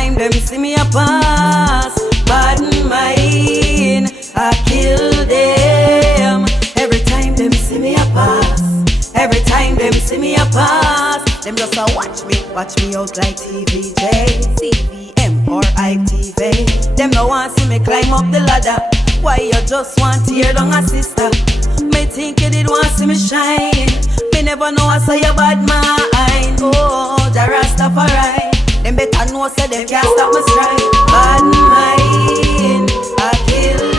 time them see me a pass, bad mind, I kill them. Every time them see me a pass, every time them see me a pass, them just a watch me out like TVJ, CVM or ITV. Them no want see me climb up the ladder. Why you just want to tear down a sister? Me think you did want see me shine. Me never know I saw your bad mind. Oh, the Rastafari. Them better know so they can't stop me stride. Bad mind, I kill them.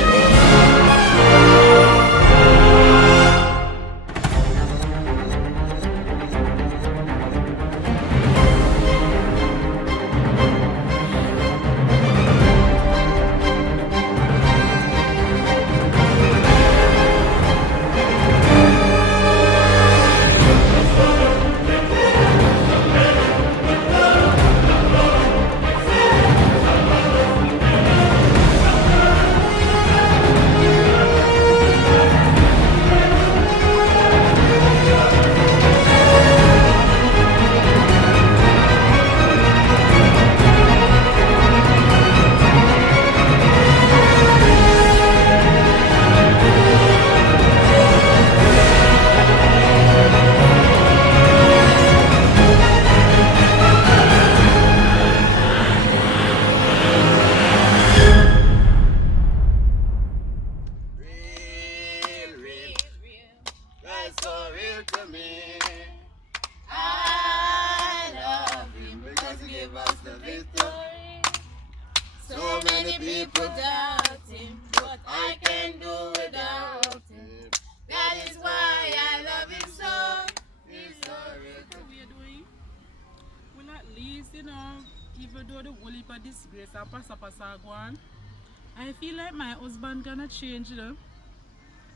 I feel like my husband gonna change, you know.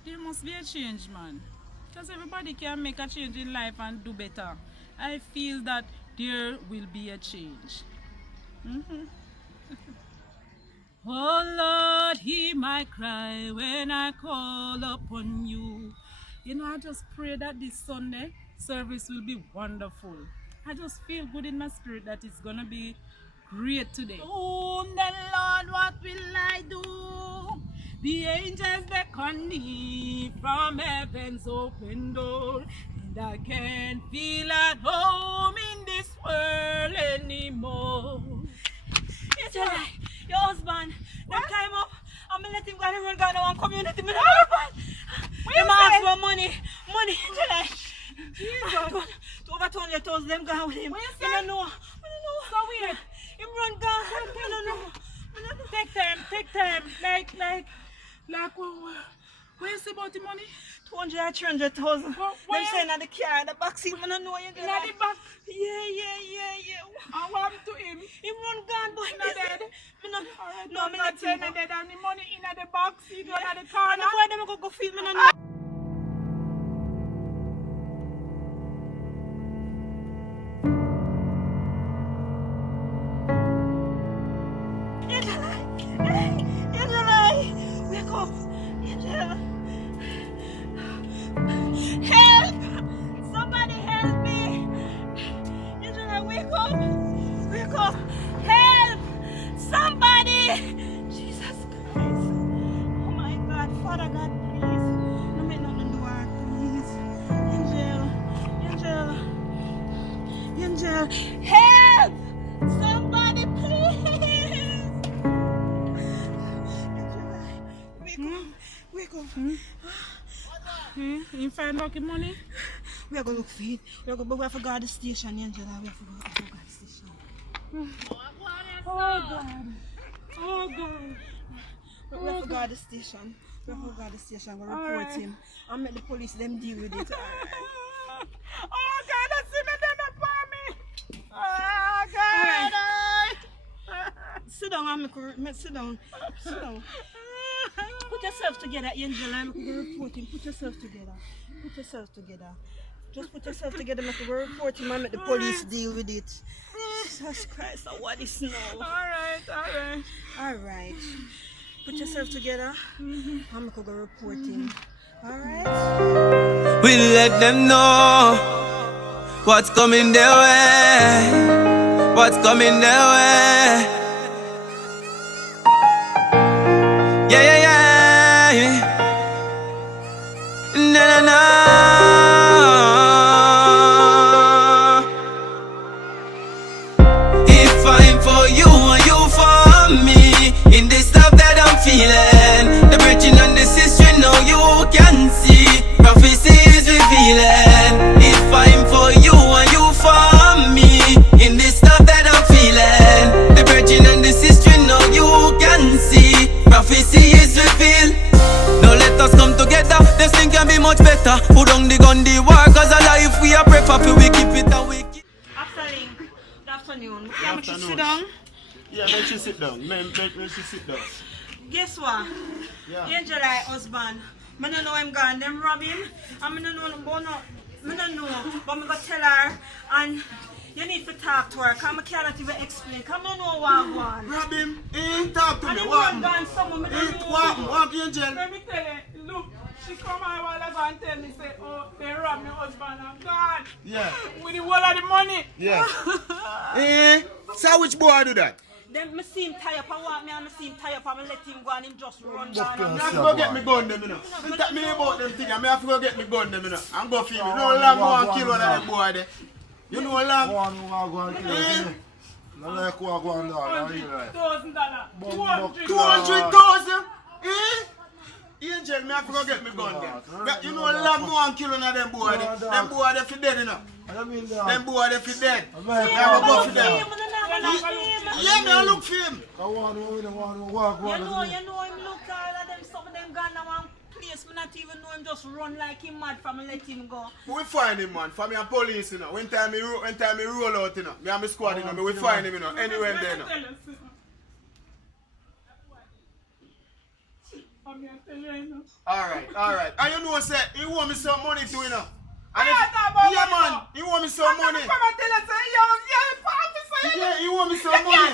There must be a change, man. Because everybody can make a change in life and do better. I feel that there will be a change. Oh Lord, hear my cry when I call upon you. You know, I just pray that this Sunday service will be wonderful. I just feel good in my spirit that it's gonna be great today. Oh, then Lord, what will I do? The angels beckon me from heaven's open door, and I can't feel at home in this world anymore. Yes, your husband, that time up, I'm gonna let him go and run down one community. I'm ask for money, July. Jesus. Over 200,000 them gone with him. What you I don't know. So weird. Him run gone. I don't know. Take time. Like, what you say about the money? 200 or 300,000. Where? Them saying in the car, in the back seat. I don't know you. In the back? Yeah. And what happened to him? Him run gone, boy. He's not dead? Alright, No, I'm me not let saying him that go. and the money in the back seat or in the car. And the boy them go feel me. I don't know. Wake up! Angela! Help! Somebody help me! Angela, wake up! Wake up! Help! Somebody! Jesus Christ! Oh my God, Father God, please! No make nothing do her, please! Angela! Help! Somebody, please! Wake up. You find lucky money? We are going to look for it. We are going to go guard the station, Angela. We have to go guard the station. Oh God. We have to guard the station. We'll report him and make the police them deal with it. Oh God, that's him and then upon me. Oh God. Sit down, sit down. Put yourself together, Angela. I'm going to report him. Put yourself together. Just put yourself together, make the report him and make the police deal with it. Jesus Christ, what is now? Alright. Put yourself together. I'm going to report him. Alright? We let them know what's coming their way. Yeah, make she sit down. Make she sit down. Guess what? Yeah. Angel husband. I don't know him gone. Them rob him. And I don't know him going up. I don't know. But I'm going to tell her. And you need to talk to her. Because I cannot even explain. Because I don't know what I want. Rob him. Talk to And me. him What run down someone. I don't know. What Angel? Let me tell you, look, she come out a while ago and tell me, say, oh, they robbed my husband, I'm gone. Yeah. With the whole of the money. Yeah. So which boy do that? Then I see him tie up. I want me and I see him tie up and I let him go and him just run down. I have to go get me gun them, you know. Don't talk me about them things. I have to go get me gun them, you know. I'm going to feel me. You know long one kill one of them boy there. You know long? Go and kill him. No like go and dog. $100,000. 200,000? Angel, me have to go get me gun them. But you know long one kill one of them boy there. Them boy there for dead, you know. Them boy there for dead. Me have to go for them. Yeah, me I look for him. You know him look all of them, some of them gone to one place. Me not even know him just run like him mad from let him go. We find him, man. For me and police, you know. When time me roll out, you know. Me and my squad, you know. We find him, you know. Anywhere in there, you know. Alright. And you know, say, he want me some money too, you know. And yeah, man, he want me some money. Yeah, he want me some money.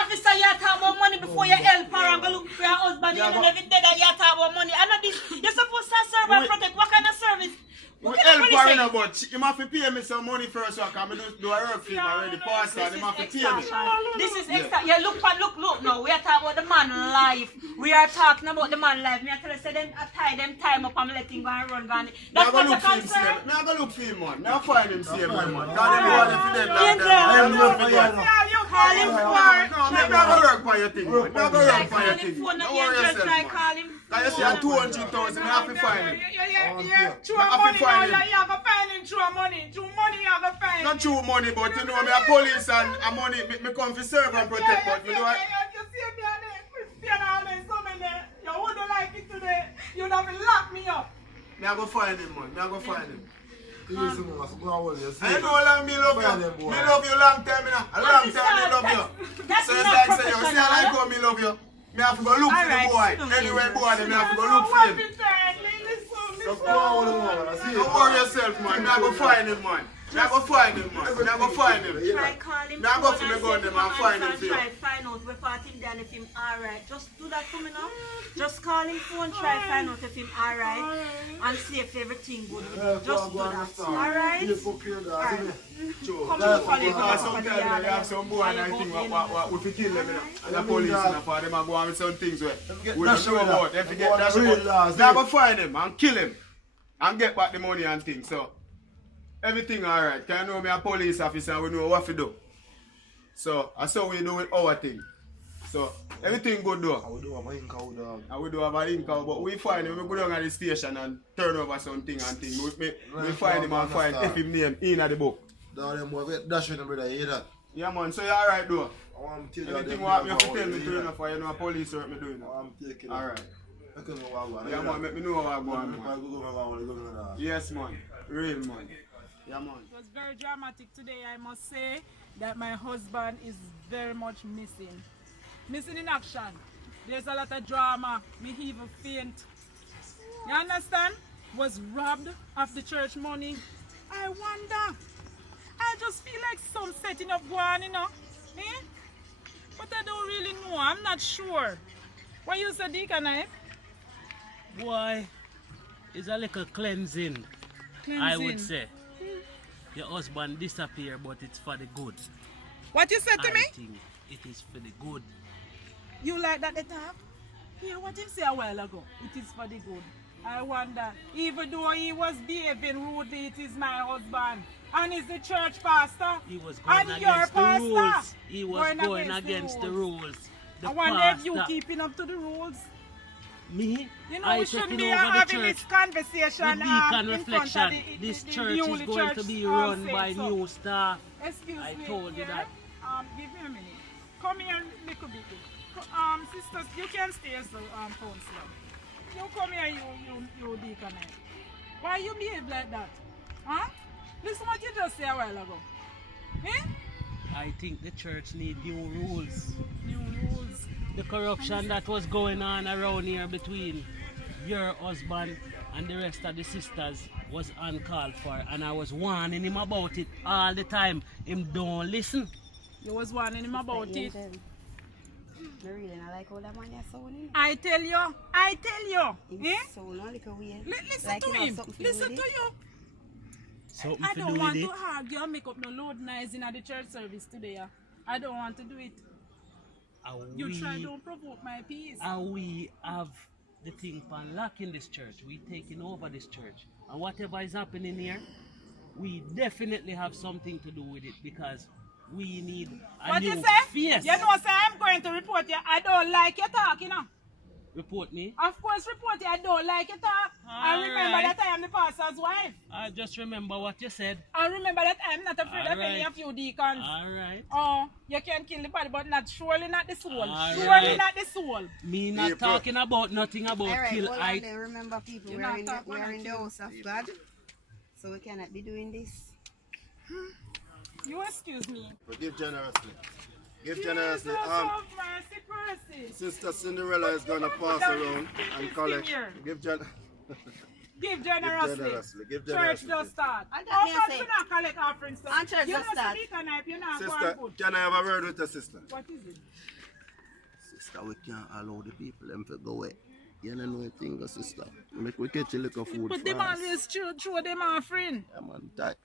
Officer, you talk about money before you help her and go look for your husband. Even if it's dead, you talk about money. I know this. You're supposed to serve and protect. What kind of service? We help her, you know, but he must pay me some money first so I can do a work for him already. Pastor, and he must pay me. This is extra. Yeah, look now. We are talking about the man life. We are talking about the man life. Me I tell you, say them tie them time up and let him go and run gone. That's what the concern. Me I go look for him, man. Me I find him same way, man. Cause them boy they dead like that. Call him for. No, me I go work for your thing, man. Me I go work for your thing. Don't Don't worry yourself, man. call him. Cause you see a 200,000, me have to find him. Not true money, but you know me a police and a money, me come to serve and protect, but me do I... You wouldn't like it today. You'd have locked me up. Me I go find him, man. Me I go find him. Listen, man, so go and hold you. I know how long me love you. Me love you long time, you know. A long time me love you. That's So it's not like say, you see professional. how like how me love you. Me have to go look for the boy. Anywhere boy, me have to go look for him. So go and hold him, man. See you. Don't worry yourself, man. Me I go find him, man. Me I go find him, man. Me I go find him. Try call him. Me I go for me gun them and find him for you. Try find out where part him down if him alright. Just do that for me now. Just call him phone, try find out if him alright. And see if everything good. Just do that. Alright? Alright. True. Come on, call him. Because sometimes they have some boy and I think what we kill them, you know. And the police, you know, for them and go on with some things where we don't know about. They forget that shit. They go find him and kill him and get back the money and things. So everything alright. Can you know me a police officer and we know what to do. So that's how we do with our thing. So everything good though. I will do a ink out, dog. And we do have a link out, but we find him, we go down at the station and turn over something and thing. We find him and find if him name in at the book. Dog, them boy, get dash with them, brother, you hear that? Yeah man, so you alright though? I want to tell you Anything what you have to tell me to you know for you know police work me doing. I'm taking it. Alright. I can know what I want. Yeah man, let me know what I go on I man. go. Yes man, real man. Yeah man. It was very dramatic today, I must say, that my husband is very much missing. Missing in action. There's a lot of drama. Me even faint. You understand? Was robbed of the church money. I wonder. I just feel like some setting up one, you know. Eh? But I don't really know. I'm not sure. What you say, Deacon? Boy, it's a little cleansing, I would say. Your husband disappeared, but it's for the good. What you said to me? I think it is for the good. You like that they talk? Hear what him say a while ago. It is for the good. I wonder, even though he was behaving rudely, it is my husband. And he's the church pastor. He was going and your against the pastor. rules. He was going against the rules. I wonder if you keeping up to the rules. Me? You know, I we shouldn't taking be over the having church. this conversation With Deacon in Reflection. front of This the church is newly going church to be all run saints by up. new staff. Excuse I me. told you yeah? that. Give me a minute. Come here a little bit. Sisters, you can stay so, counselor. You come here, you deacon. Why you behave like that? Huh? Listen what you just said a while ago. Eh? I think the church need new rules. New rules. The corruption that was going on around here between your husband and the rest of the sisters was uncalled for, and I was warning him about it all the time. Him don't listen. You was warning him about it. I really not like all that man you're sounding. I tell you. He's Eh? so no little weird. Listen Like to you have him. something to do Listen with to it. you. Something I to don't do want with to it. argue and make up no load noise in the church service today. Yeah. I don't want to do it. You try to provoke my peace. And we have the thing pan lock in this church. We taking over this church. And whatever is happening here, we definitely have something to do with it because we need a What new you say? face. You know, say I'm going to report you. I don't like your talk, you know. Report me. Of course, report you. I don't like your talk. And remember Alright. that I am the pastor's wife. I just remember what you said. And remember that I am not afraid of any Alright. of you deacons. Alright. Oh, you can kill the body, but not surely not the soul. Alright. Surely not the soul. Me not People. talking about nothing about Alright, kill. hold I on there. Remember people, You're we are not in the, talking we are in the about house of God. So we cannot be doing this. You excuse me. Give generously. Give Jesus generously. of mercy. Sister Cinderella is gonna pass around and collect. Give Give generously. generously, give Church generously. just start. And that How may come say- you not collect offerings? So And church you just know start. speak and you not go Sister, and good. can I have a word with the sister? What is it? Sister, we can't allow the people them to go away. You don't know anything, sister. Make we catch a little food But them fast. always show them offering. Yeah, man, that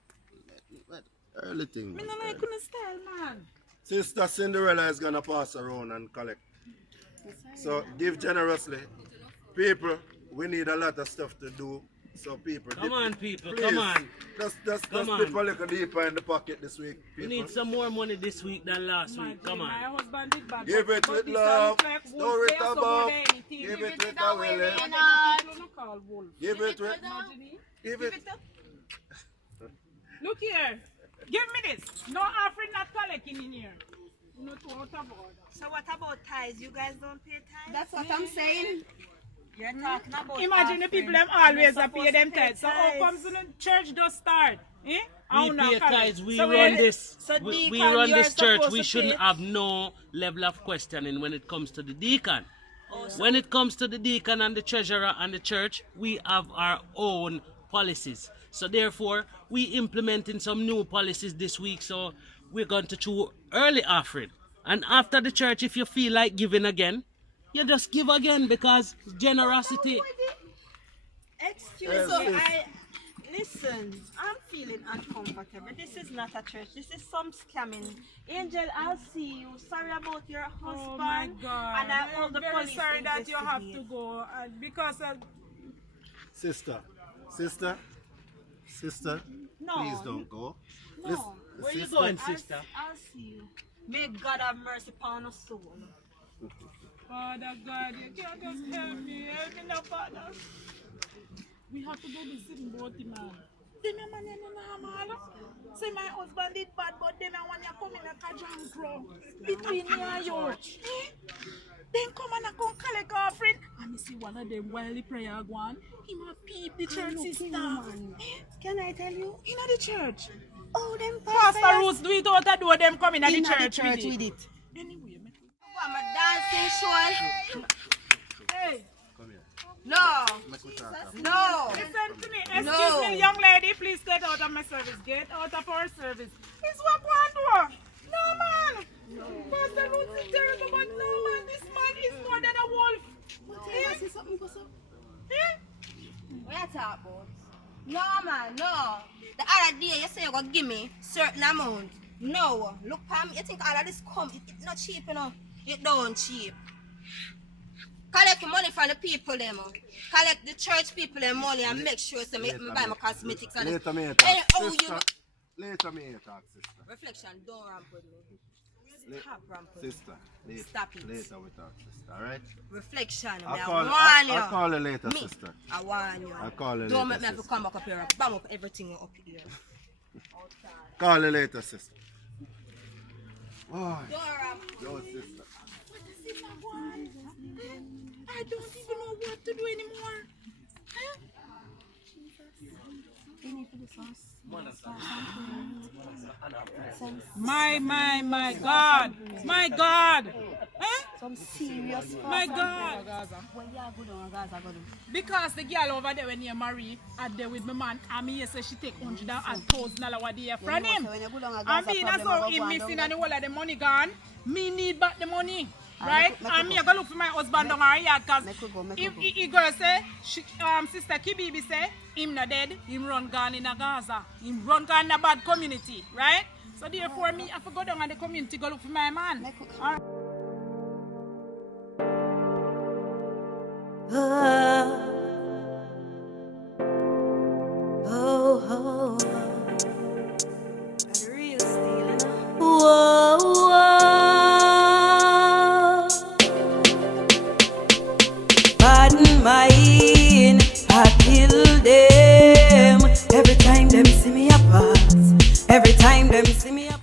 early thing. Me man, no like early. on style, man. Sister Cinderella is gonna pass around and collect. So give generously. People, we need a lot of stuff to do. So people, Come on, people, please, come on. Just Come on. dip a little deeper in the pocket this week, We people. need some more money this week than last My week. Come dear, my on. husband did bad. Give but- it but with this love. look like wolf Store it face, so above. more than anything. Give Give it it with a willing. and then the people don't call wolf. Give it with. Imagine it. Give it. Look here. Give me this. No offering, not collecting in here. You know, to out of order. So what about tithes? You guys don't pay tithes? That's what I'm saying. You're talking about Imagine the people them always pay them tithes. So how comes the church just start? Eh? We pay tithes, we So run we- this. so We deacon, run you're this church. supposed We to shouldn't pay. have no level of questioning when it comes to the deacon. Oh, When it comes to the deacon and the treasurer and the church, we have our own policies. So therefore, we implementing some new policies this week. So we're going to do early offering. And after the church, if you feel like giving again, you just give again because generosity. Excuse Yes, me, yes. listen, I'm feeling uncomfortable. This is not a church. This is some scamming. Angel, I'll see you. Sorry about your husband. Oh my God. And I hold I'm the very police sorry that you have to investigate. go because Sister, No. please don't go. No. Listen, Where you sister, going, sister? I'll see you. May God have mercy upon us soul. Father God, you can't just help me now, Father. We have to do this in both, man. Them a man you normal. Say my husband did bad, but them a one you come in like a jam crow between me and you. Eh? Then come and come collect offering. And me see one of them while the prayer go on. Him a peep the church system. Can I tell you? In the church. Oh, them Pastor Roots do it out the door, them come in the in church, the church with with it. it. Anyway, I'm a dancing show. hey. No. No. Listen to me. Excuse No. me, young lady. Please get out of my service. Get out of our service. It's what one do. No, man. Pastor Roots is terrible, but no, man. This man is more than a wolf. Eh? What you talk about? No, man, no. The other day you say you're going to give me certain amount. No. Look, Pam, you think all of this come, it's not cheap, you know. It don't cheap. Collect money from the people, them. Collect the church people them money and make sure so me buy my cosmetics and Later me Hey, talk, oh, sister. you Later me talk, sister. reflection, don't ramp with me. Stop ramp with me. Sister, later. Stop it. Later we talk, sister. Alright? Reflection, I'll I call, warn you. I'll call you later, Me, sister. I warn you. I'll call you Don't later, make me have to sister. come back up here and bang up everything up here. Call you later, sister. Oh, Don't ramp. yo, sister. I don't even know what to do anymore. Huh? My God. My God. Eh? Some serious My God. What you are good on Gaza go do? Because the girl over there when you marry, are there with my man, and me say she take $100,000 a day from him. And me that's how him missing and the whole of the money gone. Me need back the money. Right? And me I go look for my husband down our yard because if he girl say, Sister Kibibi say, him not dead, him run gone in a Gaza. Him run gone in a bad community. Right? So therefore me I have to go down in the community go look for my man. Oh, the real stealing. Whoa, whoa. Pardon mine, I kill them. Every time them see me a pass. Every time them see me a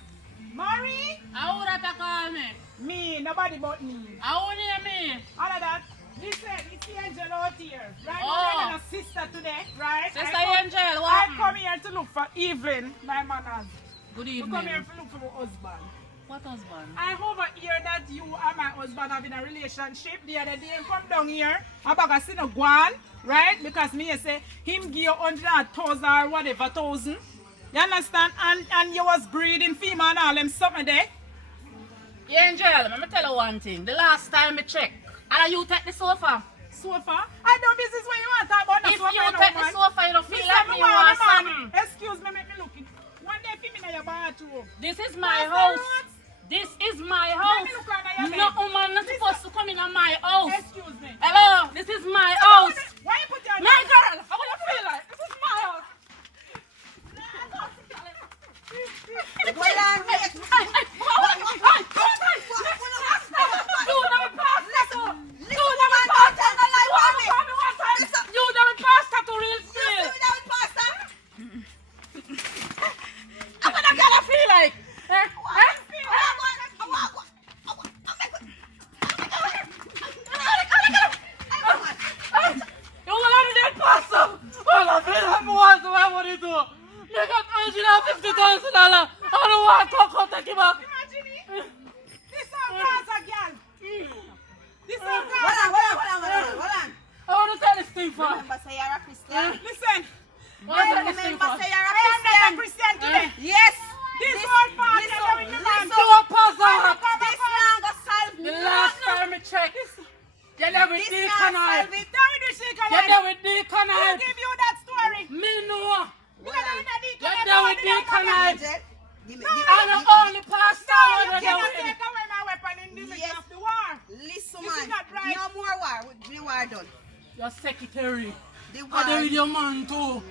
Mary? How would that call me? Me, nobody but me. How would you me? All of that. Listen, it's Angel out here. Right? Oh. I'm a sister today, right? Sister I Angel, what I happened? come here to look for Evelyn, my manners. Good I evening. come here to look for my husband. What husband? I overhear that you and my husband have in a relationship. The other day, come down here, I'm about to see no guan, right? Because me say, him give you 100,000 or whatever thousand. You understand? And you was breeding female and all them something there. Angel, let me tell you one thing. The last time I checked, and you take the sofa. Sofa? I don't business when you want to talk about the If sofa. you take the sofa, you don't feel Listen, like me me want man. something. Excuse me, make me look it. One day, fit me in your bathroom. This is my Pastor house. Rhodes. This is my Let house. me look under your No bed. woman not supposed to come in my house. Excuse me. Hello, this is my house. Why you put your My girl, how would you feel like? This is my house. Remember say you're a Christian? Listen. Remember say you're a I am not a Christian? Christian today. Yes. This whole part listen, you're with me, man. listen. This man go solve The last time I checked, you're there with This Deacon man Hyde. solve it. Tell me this shit, You're there with Deacon Who Hyde. give you that story? Me know. Because I'm not the You're there with Deacon Hyde. Give me, I'm the only pastor No, over you there cannot with him. take away my weapon in the midst Yes. of the war. Listen, This is man. not right. No more war. The war done. Your secretary. The I'm there with war. your man too.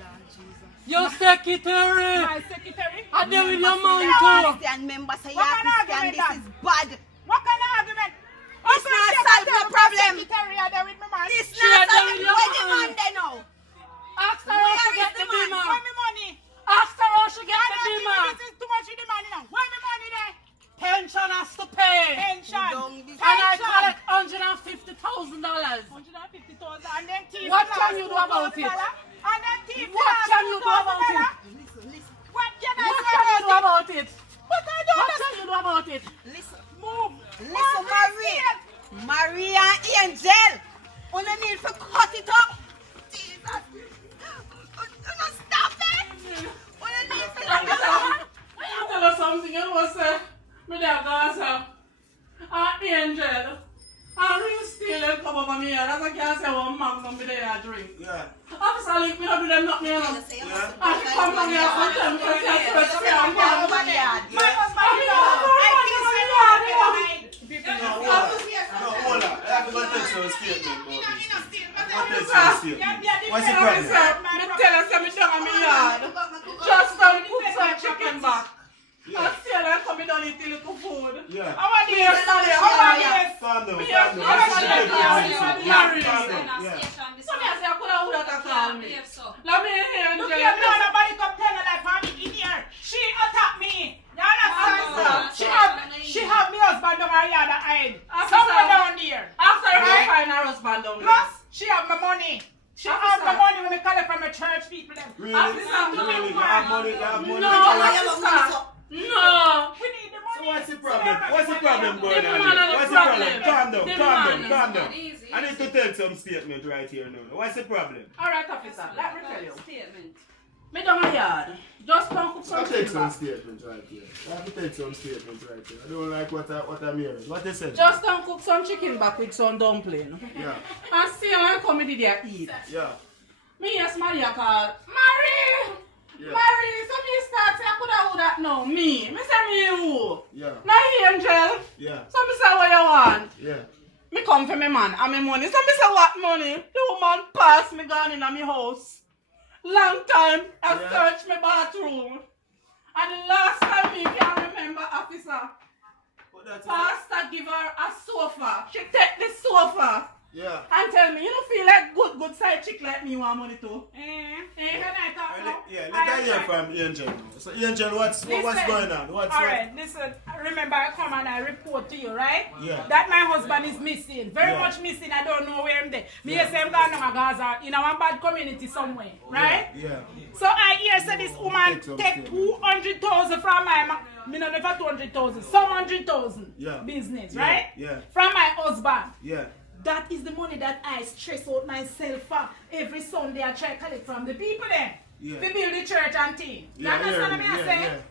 Your secretary. My secretary. I'm there with your You're man a too. Christian member say What you're a kind of Christian. argument This is bad. What kind of argument? This not solve no problem. Secretary are there with me, man. This She had not done solve with it. your Where the man. man there now? Ask her Where how she is get the the man? beamer. Where me money? Ask her how she get I the don't think beamer. this is too much with the money now. Where me money there? Pension has to pay. Pension. And I collect $150,000. 150,000 and then thief. What can you do about it? And then thief. What can you do about it? What can I What say can you do about it? What I do? What can you do about it? Listen. Move. Listen, Marie and Angel. You need to cut it up. Jesus. You not stop it. You need to let it up. I tell you something, you know, sir. Me there, Gaza. Angel. I ring still and come over me here. That's why I can't say one magnum me there drink. Yeah. Officer, like, me not do them not me alone. Yeah. I should come from here for them. Because I swear to me, I'm going to be here. My husband is No, hold on. I have to go text you a statement about this. Go text you a statement. What's the problem? Me tell us that me down on me yard. Just cook some chicken back. And still I come down eat a little food. Yeah. How are Me you? here Sunday, How are I'm you? Calm down, Me calm here down. Sunday, Let's I'm take it married. easy. Calm down. Yeah. So me I say I could have called me. Let me hear Look Angel. here, no, nobody come tell her like family in here. She attacked me. You understand? She have me husband down her yard at hide. Somewhere down there. After I Right? find her husband down there. Plus, she have my money. She have my money when we collect from a church fee. people them. Really? Officer, Really? You have money? You have money? No, officer. No. We need the money. So what's the problem? What's the problem going The on man here? and the What's the problem? problem. Calm down, The calm man. down, calm down. I need to take some statement right here now. What's the problem? Alright, officer, let me tell you. Statement. Me down my yard. Just come cook some I'll take some chicken. statements right here. I have to take some statements right here. I don't like what I'm hearing. What they said? Just come cook some chicken back with some dumpling. Yeah, And see when I come in there eat. yeah, Me yes Maria call. Marie! yeah, Marie, so me start say I could have that now. Me say me who? yeah, Now Angel. yeah, So me say what you want? yeah. Me come for me man and me money. So me say what money? The woman pass me gone in my house. Long time I Yeah. search my bathroom. And the last time me can remember officer, But that's pastor give her a sofa. She take the sofa yeah. and tell me, you don't feel like good side chick like me you want money too. Can I talk now? Yeah, let us hear from Angel now. So Angel, what's going on? Alright, listen, remember I come and I report to you, right? Yeah. That my husband is missing. Very Yeah. much missing. I don't know where I'm there. Me Yeah. yes, I'm gone to Gaza in a one bad community somewhere, right? Yeah. So I hear say this woman Take some take statement. 200,000 from my me not never 200,000, some 100,000 Yeah. business, Yeah. right? Yeah. From my husband. Yeah. That is the money that I stress out myself for. Every Sunday I try to collect from the people then. Yeah. To build the church and thing. You understand what I say?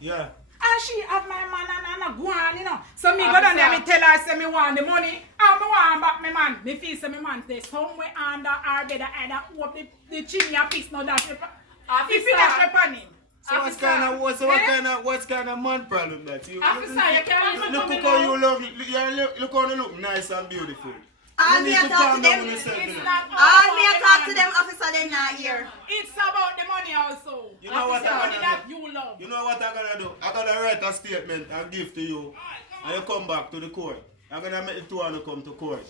Yeah. And she have my man and I go on, you know. So me go down there, me tell her, say me want the money. And me want back my man. Me feel say my man stay somewhere under our bed. Either up the chimney a piece now that if you dash upon him. So what's kind of man problem that you? Officer, you can't even look come in how now. you look. Look how you look nice and beautiful. All You me need a to talk calm to down them. on yourself, you know. All me a talk to them, officer, they not here. It's about the money also. You know what Officer, I'm money gonna that do? you love. You know what I'm gonna do? I'm gonna write a statement and give to you, and you come back to the court. I'm gonna make the two of you come to court,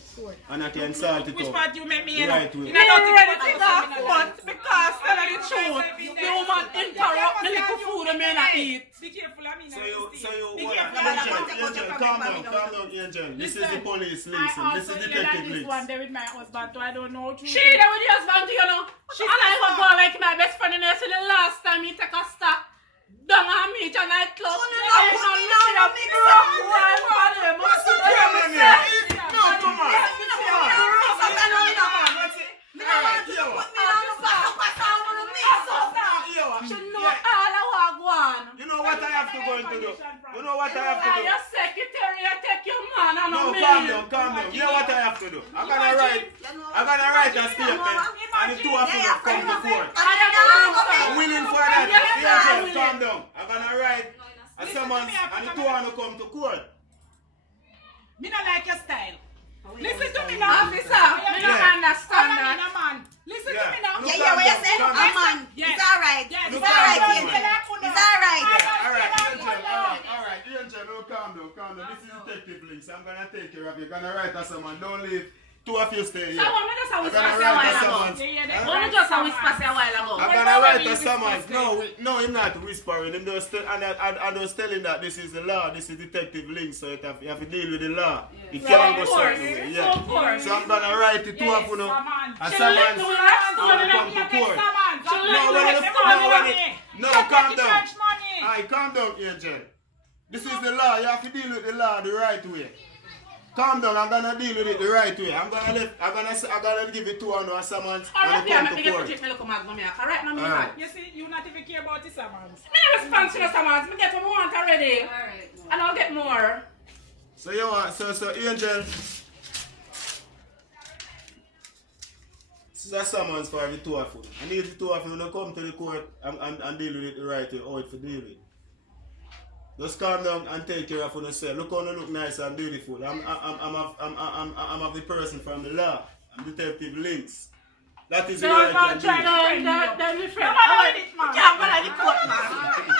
and I can sort it Which out. part you make me, you know? Right way. You know, ready to go front because tell her the truth. The woman interrupt me little food and me not eat. Be careful, I mean. So you, Be hold careful, on. Angel, calm down, Angel. This is the police, listen. This is detective this links. one there with my husband, so I don't know. She there with your husband, you know. She and I was going like my best friend in there. So the last time he take a stop down on me to nightclub. I put me down on me, What's the problem here? No, come on. She know all I want. You know what I have to go into do? You know what I have to do? Your secretary take your man and No, me. calm down. You know what I have to do? I'm gonna write a statement, and the two of you come to court. I'm willing for that. Angel, calm down. I'm gonna write a summons, and the two of you come to court. Me not like your style. Listen to me now. Officer, me don't understand that. Man. Listen to me now. Yeah, what you say? Calm down. Man, Yes. it's alright. Yes. It's alright, Calm Angel. down. It's alright. Alright, Angel, no, calm down. This is detective links. I'm gonna take care of you. Gonna write a summons. Don't leave. Two of you stay here. So what me just a I'm whisper gonna say a write a while ago? summons. What me just a whisper say a while ago? I'm gonna write a summons. No, he's not whispering. Him just I was telling that this is the law. This is detective links. So you have to deal with the law. You can't go certain way. Yeah. Of course. So I'm gonna write the two of you know. A She summons. left me last And month. come to court. No, No, calm down. Alright, calm down, Angel. This is the law. You have to deal with the law the right way. Calm down. I'm gonna deal with it the right way. I'm gonna give it to a summons and come to court. Alright. You see, you not even care about the summons. Me response to the summons. Me get what I want already. And I'll get more. So you want so Angel. This is a summons for the two of you. I need the two of you to come to the court and deal with it the right way, how it to deal with. Just calm down and take care of yourself. Look how you look nice and beautiful. I'm of the person from the law. I'm Detective Links. That is the right Don't thing to try do. to be friend. Come on with it, man. We can't bother with the court, man.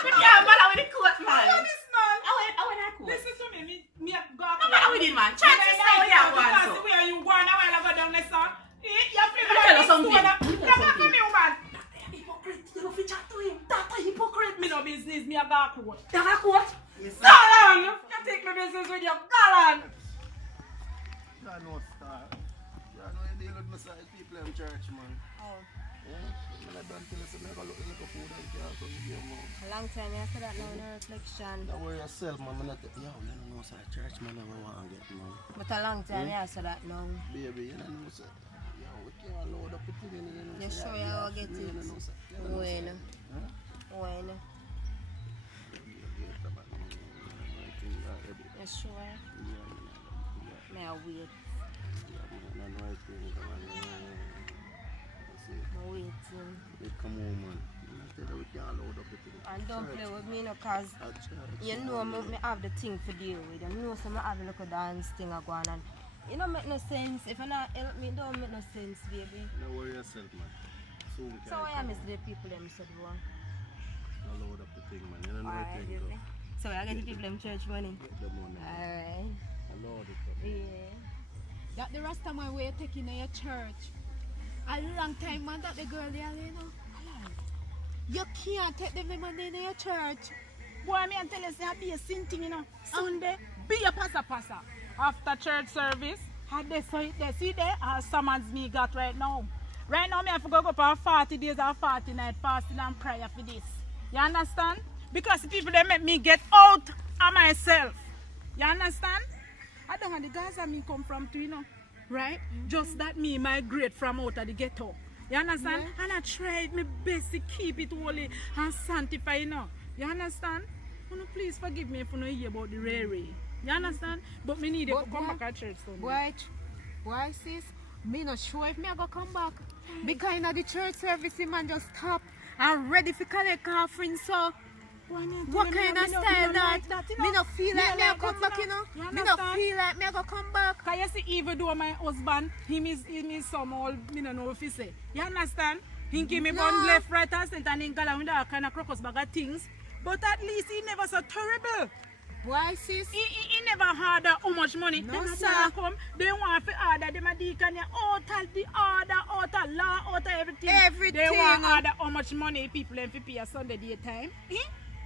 We can't bother with the court, man. This man. I went that court. Listen to me. Me go. No matter with it, man. Try to say what you want, Because so. where you going a while ago down there, sir. You feel Let me tell you something. Come on for me, woman. Hypocrite. You don't fit chat to him. That's a hypocrite. Me no business. Me a go court. You're a court? Galan! You take my business with you, Galan! You know, star. You know, you deal with my side people in church, man. I don't tell us, I'm going to look food and can't come here, man. A long time you said that now in a reflection. That way yourself, man. I'm not, yo, you don't know, sir, church, man, I want to get money. But a long time you said that now. Baby, you don't know, sir. Yo, we can't load up the thing, you know, You sure you will get it? When? When? You sure? May I wait? I'm waiting. Come on, man. We can't load up the thing. And don't play with me, no, cause you know me have the thing to deal with. You know, so I have a little dance thing going on. It don't make no sense. If you not help me, it don't make no sense, baby. No worry yourself, man. So I am the people them said one. I'll load up the thing, man. You don't know what thing go. So I get the people them church money. Get the money. Alright. I'll load it up. Yeah. That the rest of my way taking to your church. A long time man that the girl there, you know. You can't take them money in your church. Boy, me and tell you, say, I be a sin thing, you know. Sunday, be a passa. After church service, had they see there, summons me got right now. Right now, me have to go for 40 days or 40 nights fasting and prayer for this. You understand? Because the people, they make me get out of myself. You understand? I don't have the guys that me come from too, you know. Right? Just that me migrate from out of the ghetto. You understand? Yeah. And I tried my best to keep it holy and sanctify, you know. You understand? Please forgive me if you don't hear about the Ray. You understand? But me need to come back at church Sunday. Why sis? Me not sure if me I go come back. Because in the church service, man just stop and ready for collect offering, so what kind of style that? Me not feel like me I come back, you know. Me not feel like me I go come back. Cause you see, even though my husband, him is some old, me don't know if he say. You understand? He give me one left, right, and center, and he got with all kind of crocus bag of things. But at least he never so terrible. Why sis? He never had how much money. No, them sir. Come, they want to order them a deacon out of the order, out of law, out of everything. They want to order how much money people have to pay a Sunday daytime.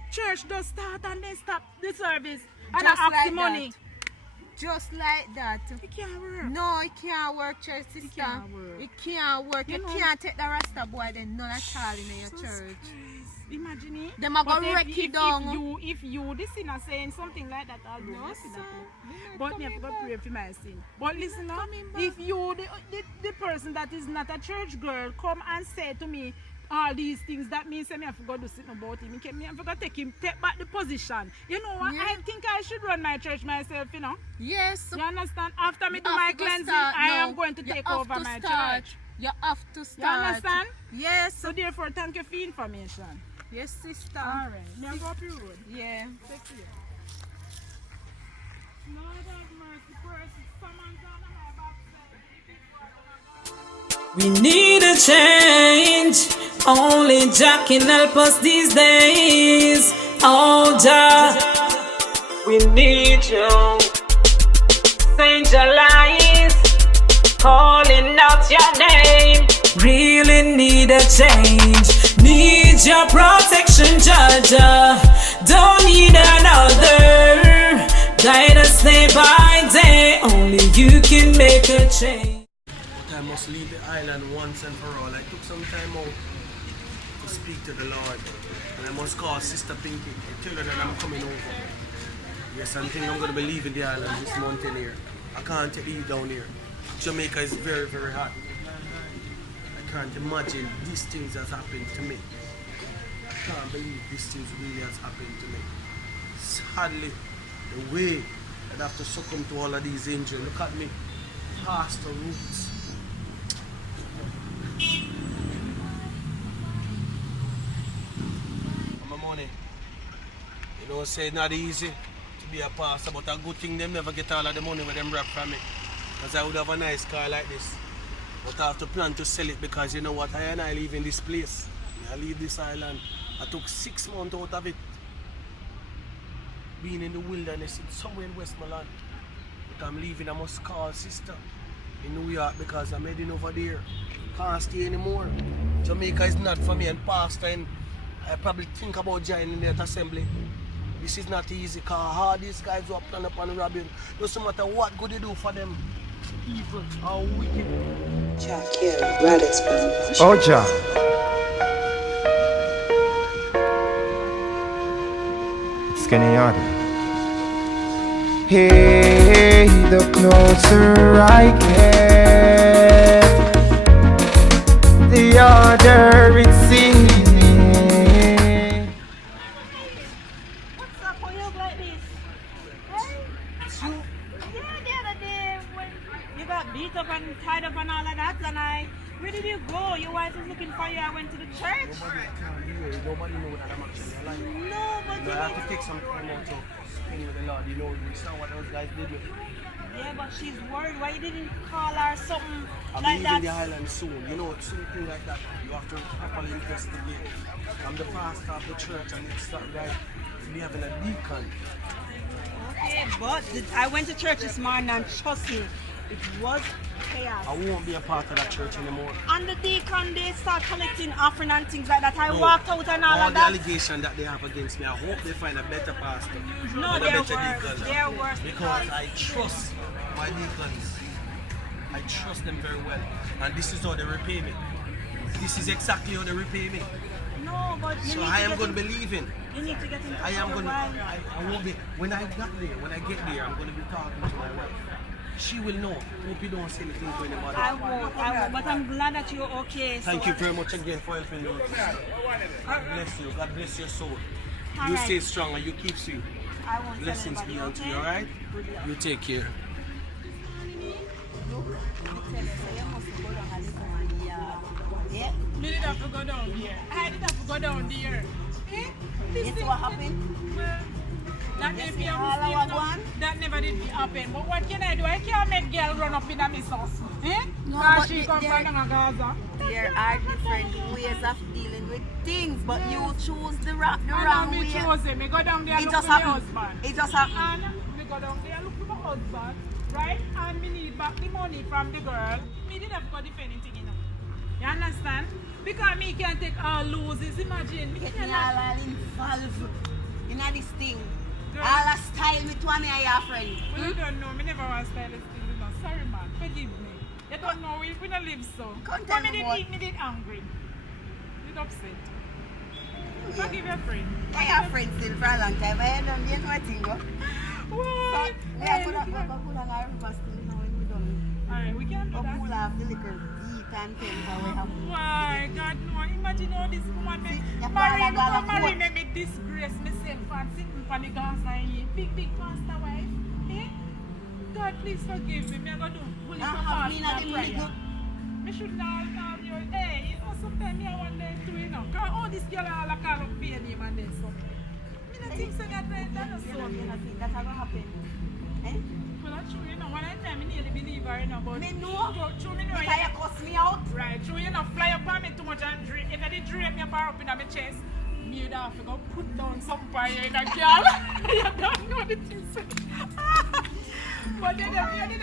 Church does start and then stop the service and just ask like the money. Just like that. It can't work. No, it can't work, church sister. It can't work. It can't work. You know, can't take the Rasta boy then none at all in your church. Imagine it. Them are going to wreck it down. If you, the sinner saying something like that, I'll do nothing. But me have to pray for my sin. But listen now, if you, the person that is not a church girl, come and say to me all these things, that means me have to go do something about him. Me have to go take back the position. You know what? Yeah. I think I should run my church myself, you know. Yes. You understand? After me do my cleansing, I am going to take over my church. You have to start. You understand? Yes. So therefore, thank you for information. Yes, sister. All right. Now go up your road. Yeah. Take care. Lord have mercy, person. Someone's on my backside. We need a change. Only Jah can help us these days. Oh, Jah, we need you. Saint Elias, calling out your name. Really need a change. Need your protection, Jah. Don't need another. Guide us day by day. Only you can make a change. I must leave the island once and for all. I took some time out to speak to the Lord. And I must call Sister Pinky and tell her that I'm coming over. Yes, I think I'm going to be leaving the island this month in here. I can't leave down here. Jamaica is very, very hot. I can't imagine these things has happened to me. I can't believe these things really has happened to me. Sadly, the way I'd have to succumb to all of these angels. Look at me, past the roots. My money. You know, say it's not easy to be a pastor, but a good thing them never get all of the money with them rap from me. Because I would have a nice car like this. But I have to plan to sell it because you know what, I live in this place. I leave this island. I took 6 months out of it. Being in the wilderness, somewhere in Westmoreland. But I'm leaving, I must call sister in New York because I'm heading over there. Can't stay anymore. Jamaica is not for me, and pastor, and I probably think about joining that assembly. This is not easy because all these guys who are planning upon robbing, doesn't matter what good you do for them, evil or wicked. Oh, Jah. Skinny Yard. Hey, the closer I get, the harder it seems. What's up? Why you look like this? Hey? Yeah, the other day when you got beat up and tied up and all of that, and where did you go? Your wife was looking for you. I went to the church. Nobody knows that I'm actually alive. No, but you I have to take some time out to spend with the Lord. You know, you saw what those guys did with me. Yeah, but she's worried. Why you didn't call her something I'm like leaving that? the island soon. You know, something like that, you have to properly investigate. I'm the pastor of the church and it's not right to be having a deacon. Okay, but I went to church this morning and trust me, it was chaos. I won't be a part of that church anymore. And the deacon, they start collecting offering and things like that. I No, walked out and all of the that. allegation that they have against me, I hope they find a better pastor. No, and a they're better worse. deacon. They're worse. Because I trust my deacons. I trust them very well. And this is how they repay me. This is exactly how they repay me. No, but you So need I to am going to get believe in. You need to get in touch I am with going your to, wife. I won't be, when I get there, I'm going to be talking to my wife. She will know. Hope you don't say anything to anybody. I won't, but I'm glad that you're okay. Thank so you very much again for helping me. God bless you. God bless your soul. All You right. stay strong and you keep sweet. I won't tell Blessings anybody, be unto okay? you, alright? You take care. Yeah? Me did have to go down there. I did have to go down there. Eh? This Yes, thing- what happened? Well, that Yes, if you all have our still one? that never did happen. But what can I do? I can't make girl run up in a miss house. Eh? No, Because but she come there- from Gaza. There are different ways of dealing with things, but you choose the And wrong now me way. chose it. Me go down there and It look just for my happened. husband. It just happened. And me go down there and look for my husband. Right? And me need back the money from the girl. Me didn't have to defend anything, you know. You understand? Because me can't take all losses. Imagine. Me Get me cannot. all involved in this thing. Girl. All a style me to me and your friend. Well, you don't know. Me never want to style this thing, you know. Sorry, man. Forgive me. You don't know. We don't live so. Can't But tell me me did what. eat. Me did angry. Did upset. Forgive your friend. I have friends still for a long time. I don't know what thing go. What? We Hey, are going look to here. go pull on our river still now when we done. Alright, we can do Go that. pull off the liquor heat and things that we have. My God, no. Imagine how this woman See, me your marry, father look got how a marry coat. me disgrace myself and sitting on the Gaza here. Big pastor wife. Eh? God, please forgive me. Me I go do bully for have me in a pastor different prayer. Me should not have your, hey, you know, sometimes me I want them to, you know. Cause all this girl all I call up pay name and then so. Me not think so that is so. You know, think that's how it happen. Eh? Well, that's true, you know. One time I nearly believe her, you know, but Me know. true, me know. Because you cuss me out. Right, true, you know, fly up on me too much and drape. If I did drape me up in my chest, me would have to go put down something for you in a girl. You don't know the things. But then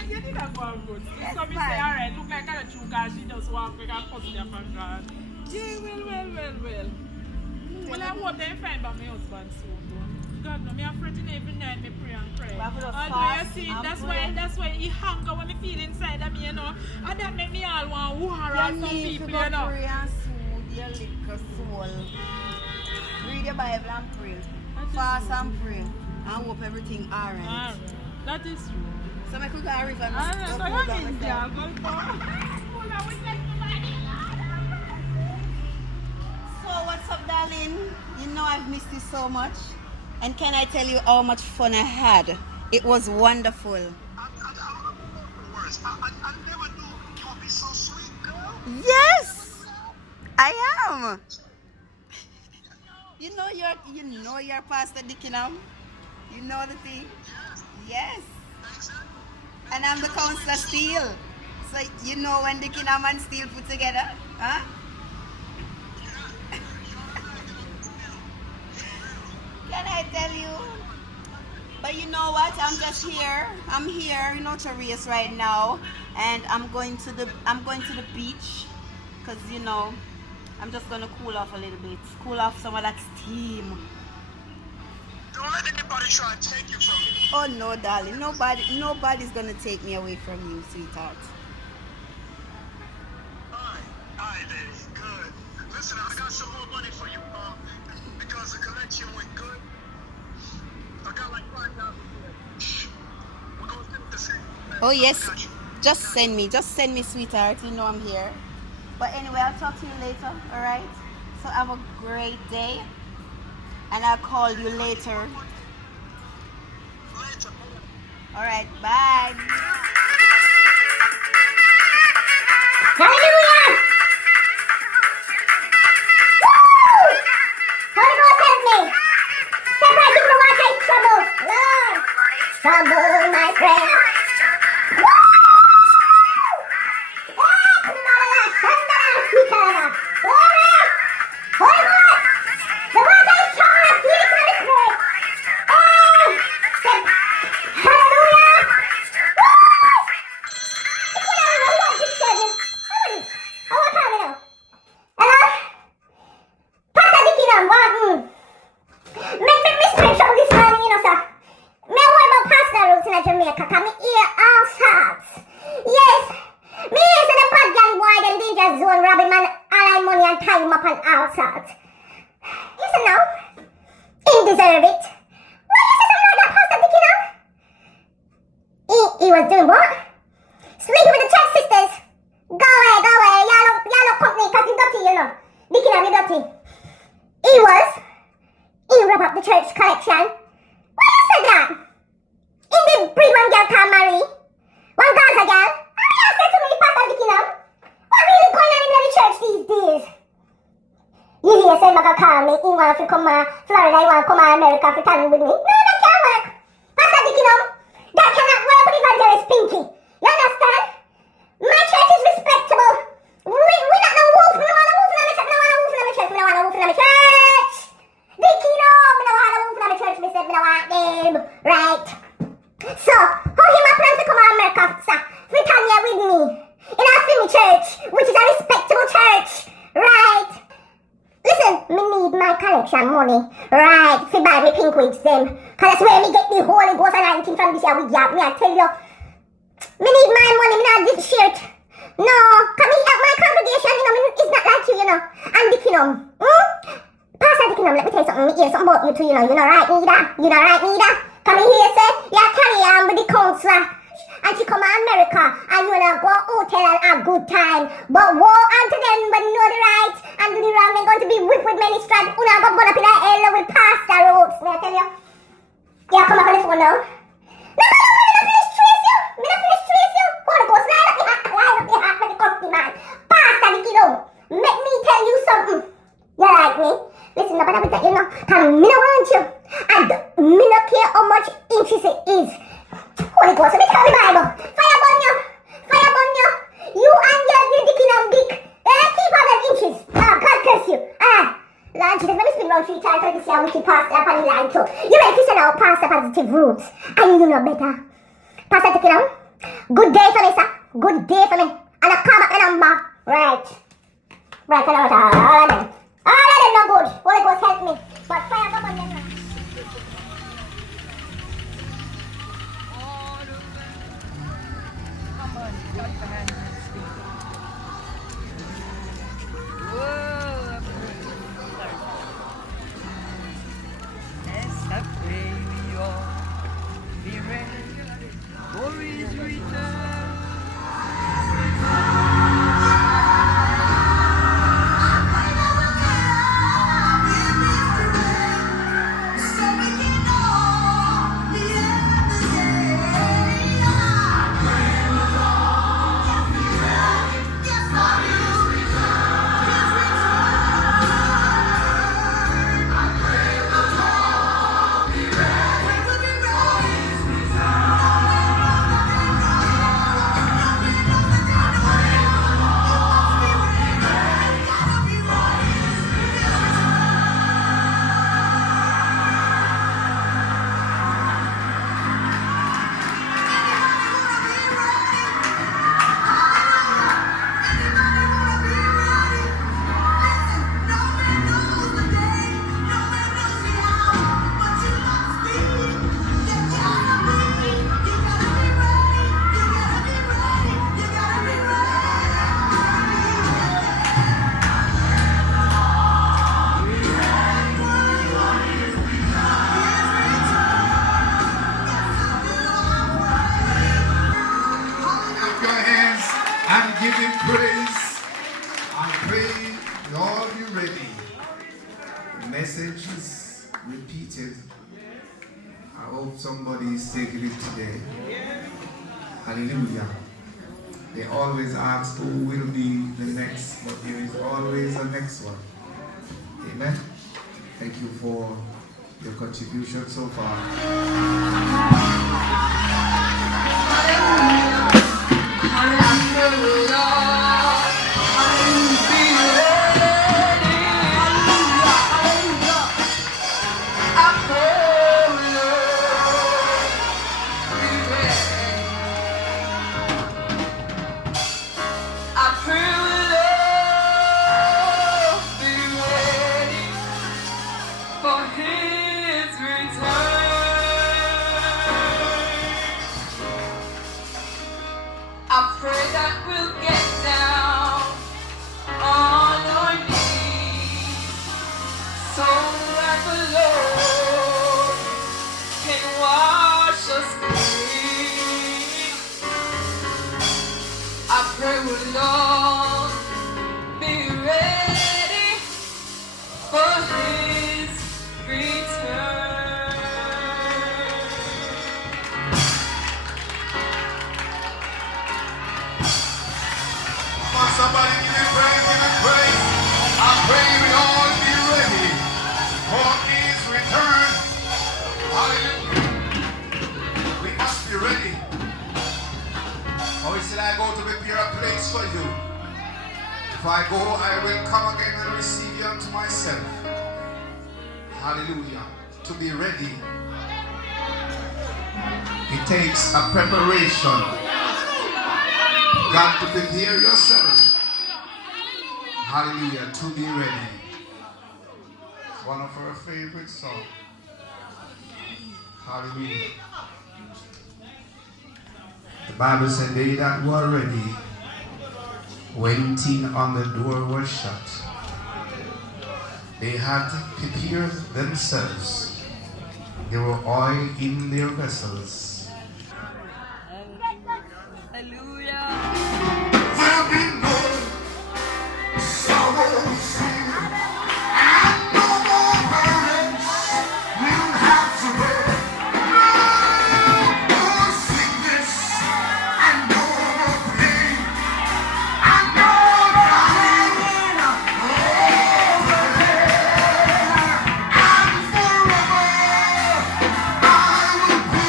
you didn't go good. Yes, So me ma'am. say, alright, look like a true girl, she just walk like a pussy up and God. Yeah, well. Well, I hope they find by my husband soon, though. God, no, me afraid to every night me pray and pray. But I just Although fast you see, and that's why he hunger when me feel inside of me, you know. And that make me all want war on some You need people, to go you know. pray and soothe your little soul. Read your Bible and pray. Fast and pray. And hope everything alright. Alright, that is true. So I could go a river and Alright, go so pull that down means myself. yeah, go for hold on, we take the money. So what's up, darling? You know I've missed you so much. And can I tell you how much fun I had? It was wonderful. I never knew you would be so sweet, girl. Yes, I am. You know you're Pastor Dickingham. You know the thing. Yes. And I'm the counselor Steele. So you know when Dickingham and Steele put together, huh? Can I tell you? But you know what? I'm just here. I'm here, to race right now, and I'm going to the beach, cause I'm just gonna cool off a little bit, cool off some of that steam. Don't let anybody try and take you from me. Oh no, darling, nobody's gonna take me away from you, sweetheart. Alright, lady, good. Listen, I got some more money for you, because the collection went good. Oh yes, just send me, sweetheart. You know I'm here. But anyway, I'll talk to you later. All right. So have a great day, and I'll call you later. All right. Bye. Hallelujah! Woo! Holy Ghost help me! Step right into the water in trouble. Lord, trouble my friend. Woo! Glory! Holy Ghost! The water is trouble. I feel it from the spirit. Oh! Step. Hallelujah! Woo! Hello? Pastor Dickie now, me straight trouble this morning, you know, sir. Me worry about pastor roots in Jamaica, cause me hear all sorts. Yes, me hear say the bad gang boy, them danger zone, robbing man, all I money and tie him up and all sorts. Listen now, he deserve it. Why you say something like that, Pastor Dickie now? He was doing what? Sleeping with the church sisters. Go away, y'all look company, cause you dirty, you know. Dickie now, you dirty. He wrap up the church collection. Why you said that? In the breed one girl called Marie. One Gaza girl. How you ask that to me, Pastor Dickie now? What really going on in the church these days? You hear say Maga call me, he want to come Florida, he want to come America to stand with me. No, that can't work. Pastor Dickie now, that cannot work with Evangelist Pinky. You understand? My church is respectable. We not no wolf. We don't want a wolf in my church. We don't want a wolf in my church. We don't want a wolf in my church. Dickie, no. We don't want a wolf in my church. We said we don't want them. Right. So, how him a plan to come to America, sir? We come here with me. In our semi church, which is a respectable church. Right. Listen, me need my collection money. Right. For buy me pink wigs them. Cause that's where me get the Holy Ghost anointing from this year wig yap. Me I tell you. Me need my money, me not give shit. No, come at my congregation, you know, it's not like you, you know. And Dickie, Pastor Dickie, let me tell you something, me hear something about you too, you know right, neither. You know right, neither. Come here, say, you carry on with the counselor. And she come to America, and you know, go hotel and have good time. But woe unto them when you know the right, and do the wrong, they're going to be whipped with many stripes. You know, go burn up in the hell with Pastor Ropes, may I tell you? Yeah, come up on the phone now. No, me not finish trace you. Holy Ghost, line up the heart for the company, man. Pastor Dickie, make me tell you something. You like me? Listen, nobody will tell you now. Cause me no want you. And me no care how much inches it is. Holy Ghost, let me tell the Bible. Fire burn you. You and your Dickie now dick. Keep on them inches. God curse you. Lord Jesus, let me spin round 3 times so this year we can pass up on the line too. You ready to send out Pastor Positive Roots. And you know better. Pastor Dickie now. Good day for me, sir. Good day for me. And I come back my number. Right. Right, all of them. All of them no good. Holy Ghost help me. But fire come on them now. Come on, cut the hand and speak. Whoa, let's have baby on. Be ready. For his return. message is repeated. I hope somebody is taking it today. Hallelujah. They always ask who will be the next, but there is always a next one. Amen. Thank you for your contribution so far. Somebody give him praise, give him praise. I pray we all be ready for his return. Hallelujah. We must be ready. Oh, he said, I go to prepare a place for you. If I go, I will come again and receive you unto myself. Hallelujah. To be ready, it takes a preparation. Got to prepare yourself. Hallelujah, to be ready. It's one of our favorite songs. Hallelujah. The Bible said they that were ready went in and the door was shut. They had prepared themselves. There were oil in their vessels. There'll be no sorrow, sin, and no more burdens we'll have to bear. No more sickness and no more pain and no dying over there. And forever I will be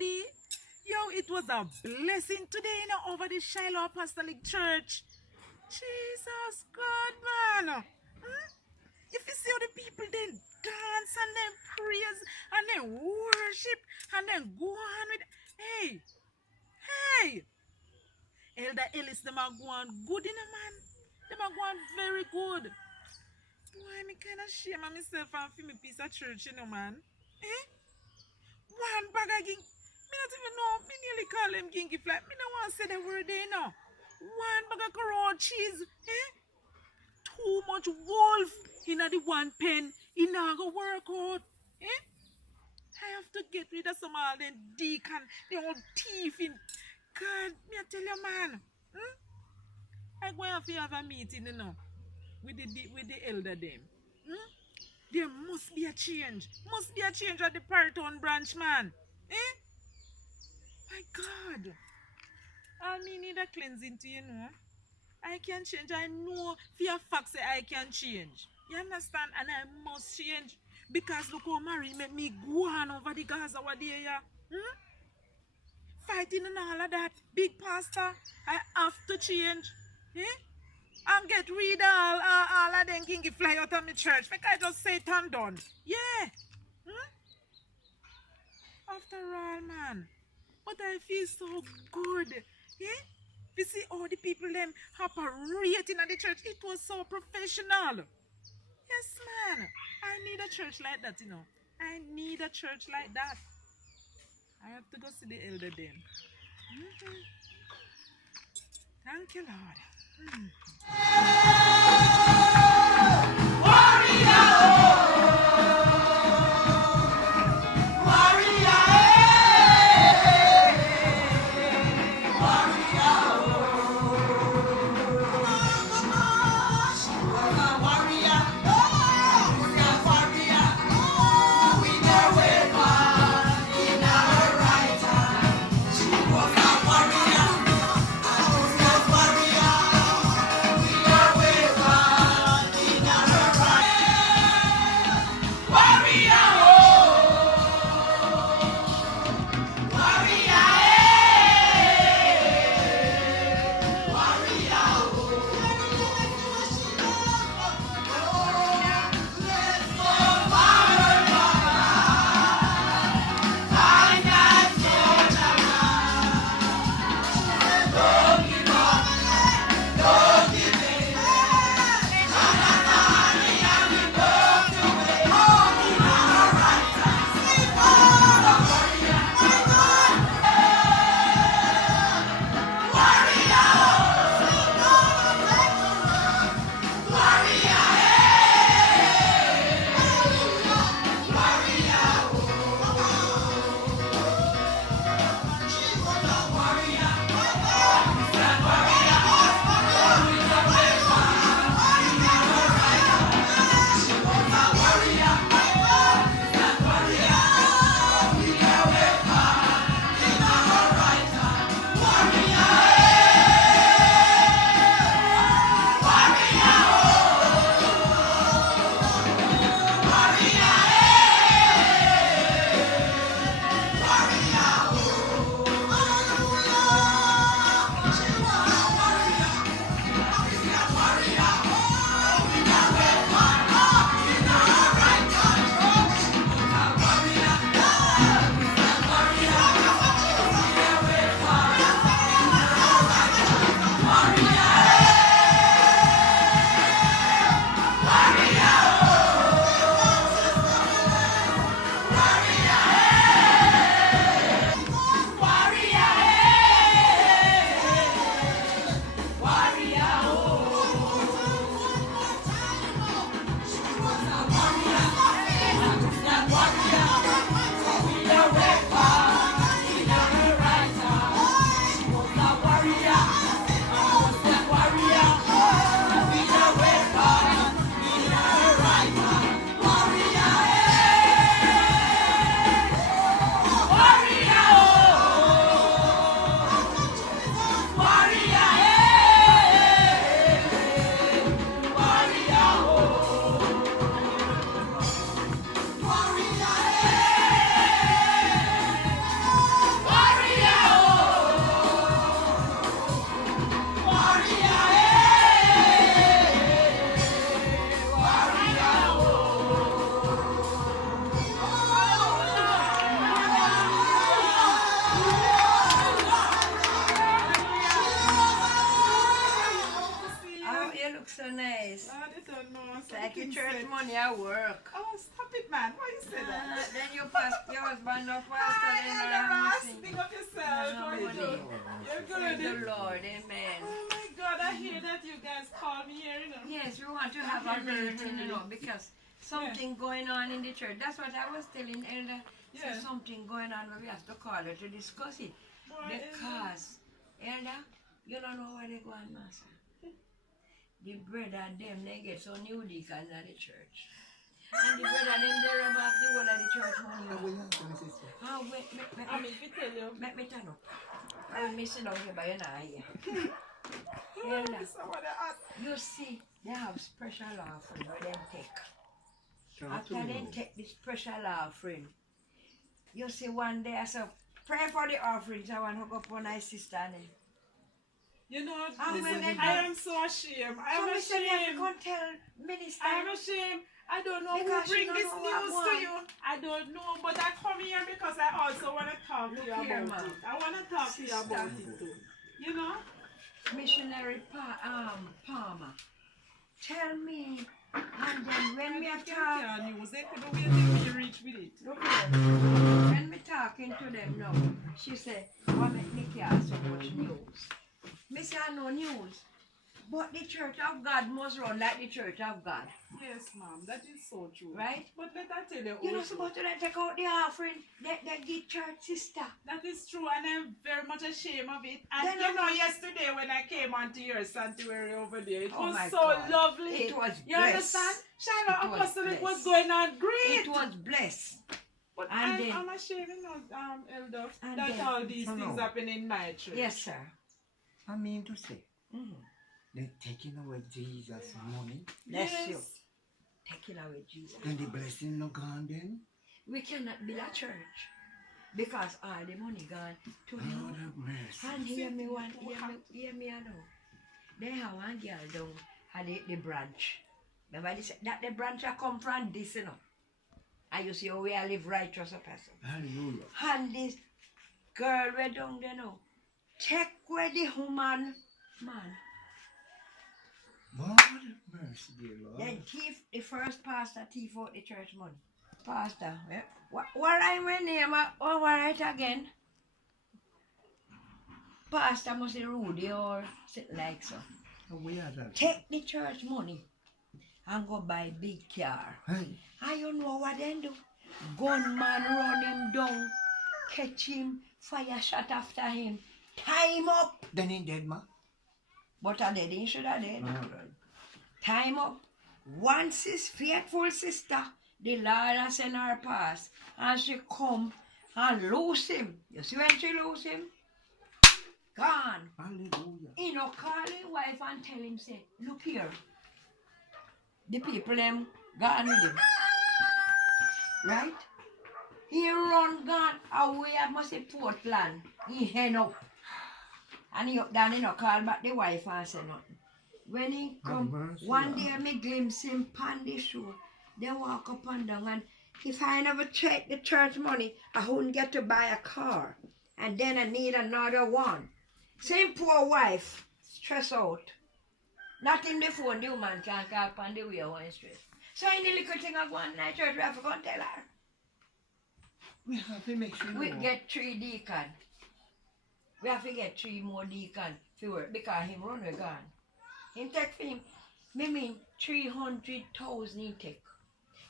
Saudi. Yo, it was a blessing today, you know, over the Shiloh Apostolic Church. Jesus God, man. If you see how the people then dance and then praise and then worship and then go on with, hey, Elder Ellis, them are going good in a man. Them are going very good. Why me kind of shame of myself and feel me piece of church, you know, man. One bag of ging. Me not even know. Me nearly call him gingy fly. Me don't want to say the word there, you know. One bag of raw cheese. Too much wolf in the one pen. It not go work out. I have to get rid of some all them deacon, the old thief in. God, me I tell you, man. I go have a meeting, you know, with the elder them. There must be a change. Must be a change at the Parton branch, man. My God. I need a cleansing to, you know. I can change. I know for a fact say I can change. You understand? And I must change. Because look how Mary make me go on over the Gaza over there, yeah. Fighting and all of that. Big pastor, I have to change. And get rid of all of them kinky fly out of my church. Make I just say it and done. Yeah. After all, man. But I feel so good. You see all the people them operating at the church. It was so professional. Yes, man. I need a church like that, you know. I need a church like that. I have to go see the elder then. Thank you, Lord. looks so nice. Lord, you don't know. It's like your church money at work. Oh, stop it, man. Why you say that? Then your husband no pastor. Hi, Elder Ross. Big up yourself. How you doing? You're good. Praise the Lord, amen. Oh my God, I hear that you guys call me here, you know. Yes, we want to have a meeting, you know, because something going on in the church. That's what I was telling Elder. There's something going on where we have to call her to discuss it. Because, Elder, you don't know where they go on, Master. The brother them, they get so new deacons at the church. And the brother them, they rub off the whole of the church money. Oh, wait, let me turn up. I will miss it down here by your eye. You see, they have special offering where them take. After they take this special offering, you see one day I said, pray for the offerings. I want to hook up on my sister. You know, I am so ashamed. I'm ashamed. I'm ashamed. I don't know who bring this news to you. I don't know, but I come here because I also want to talk to you about it. I want to talk to you about it too. You know? Missionary Palmer, tell me, and then when we are talking, they couldn't wait till we reach with it. Look here, when we talking to them now, she said, why make me care so much news? Me say no news, but the church of God must run like the church of God. Yes, ma'am, that is so true. Right? But let I tell you, you're not supposed to take out the offering that give church sister. That is true, and I'm very much ashamed of it. And then you know, yesterday when I came onto your sanctuary over there, it was so lovely. It was you blessed. Understand? Shiloh Apostolic was going on great. It was blessed. But I'm ashamed, you know, Elder, that all these things happen in my church. Yes, sir. I mean to say, they're taking away Jesus' money. Bless you. Taking away Jesus. And the blessing not gone then? We cannot build a church because all the money gone to Lord have mercy. And hear me I know. They have one girl down at the branch. Remember they said that the branch I come from this, you know. And you see how we live righteous a person. Hallelujah. And this girl went down there now. Take away the human man. Lord have mercy, dear Lord. Then the first pastor thief out the church money. Pastor, what I my name? Oh, what again? Pastor must be Rudy or something like so. Take the church money and go buy big car. Hey. And you know what they do? Gunman run him down, catch him, fire shot after him. Time up. Then he dead, ma? But I dead, he should have dead. All right. Time up. Once his faithful sister, the Lord has sent her past, and she come and lose him. You see when she lose him? Gone. Hallelujah. He no call his wife and tell him, say, look here. The people them gone with him. Right? He run gone away at must say Portland. He head up. And he up down, he no call back the wife and say nothing. When he come, one day me glimpse him pan the show. They walk up and down, and if I never check the church money, I wouldn't get to buy a car. And then I need another one. Same poor wife, stress out. Not in the phone, the woman can't call on the way one stress. So in the little thing I go on in the church, we have to go and tell her. We have to make sure we get 3 deacons. We have to get 3 more deacons to work because him run we gone. Him take for him, me mean 300,000 he take.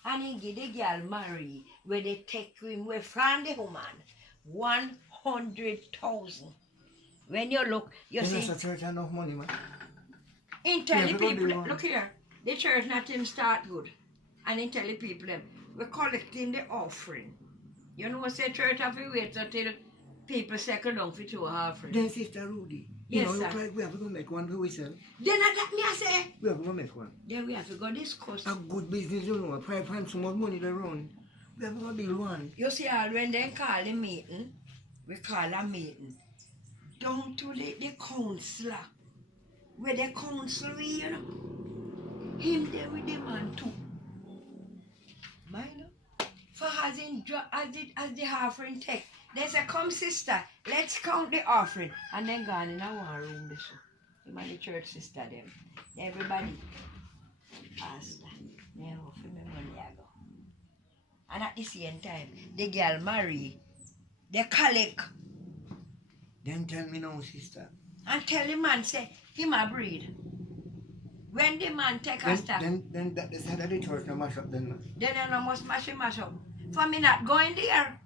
And he give the girl marry where they take him away from the woman. 100,000. When you look, you see. The church have enough money, man. In tell the people, look here, the church not him start good. And in tell the people them, we're collecting the offering. You know what say church have to wait until people second down for 2 offering. Then Sister Rudy, yes, you know, sir. look like we have to go make one for ourselves. Then that me I say. We have to go make one. Then we have to go discuss. A good business, you know, try to find some more money to run. We have to go build one. You see, when they call the meeting, we call a meeting. Down to the counselor. Where the counsel we, you know. Him there with the man too. Mind? For as the offering take. They say, come sister, let's count the offering. And then gone in a one room this. him and the church sister them. Everybody. Pastor. Yeah, for me money I go. And at the same time, the girl marry, they collect. Then tell me now, sister. And tell the man, say, him a breed. When the man take a step, Then that the side of the church no mash up then. then I no must mash up. For me not going there.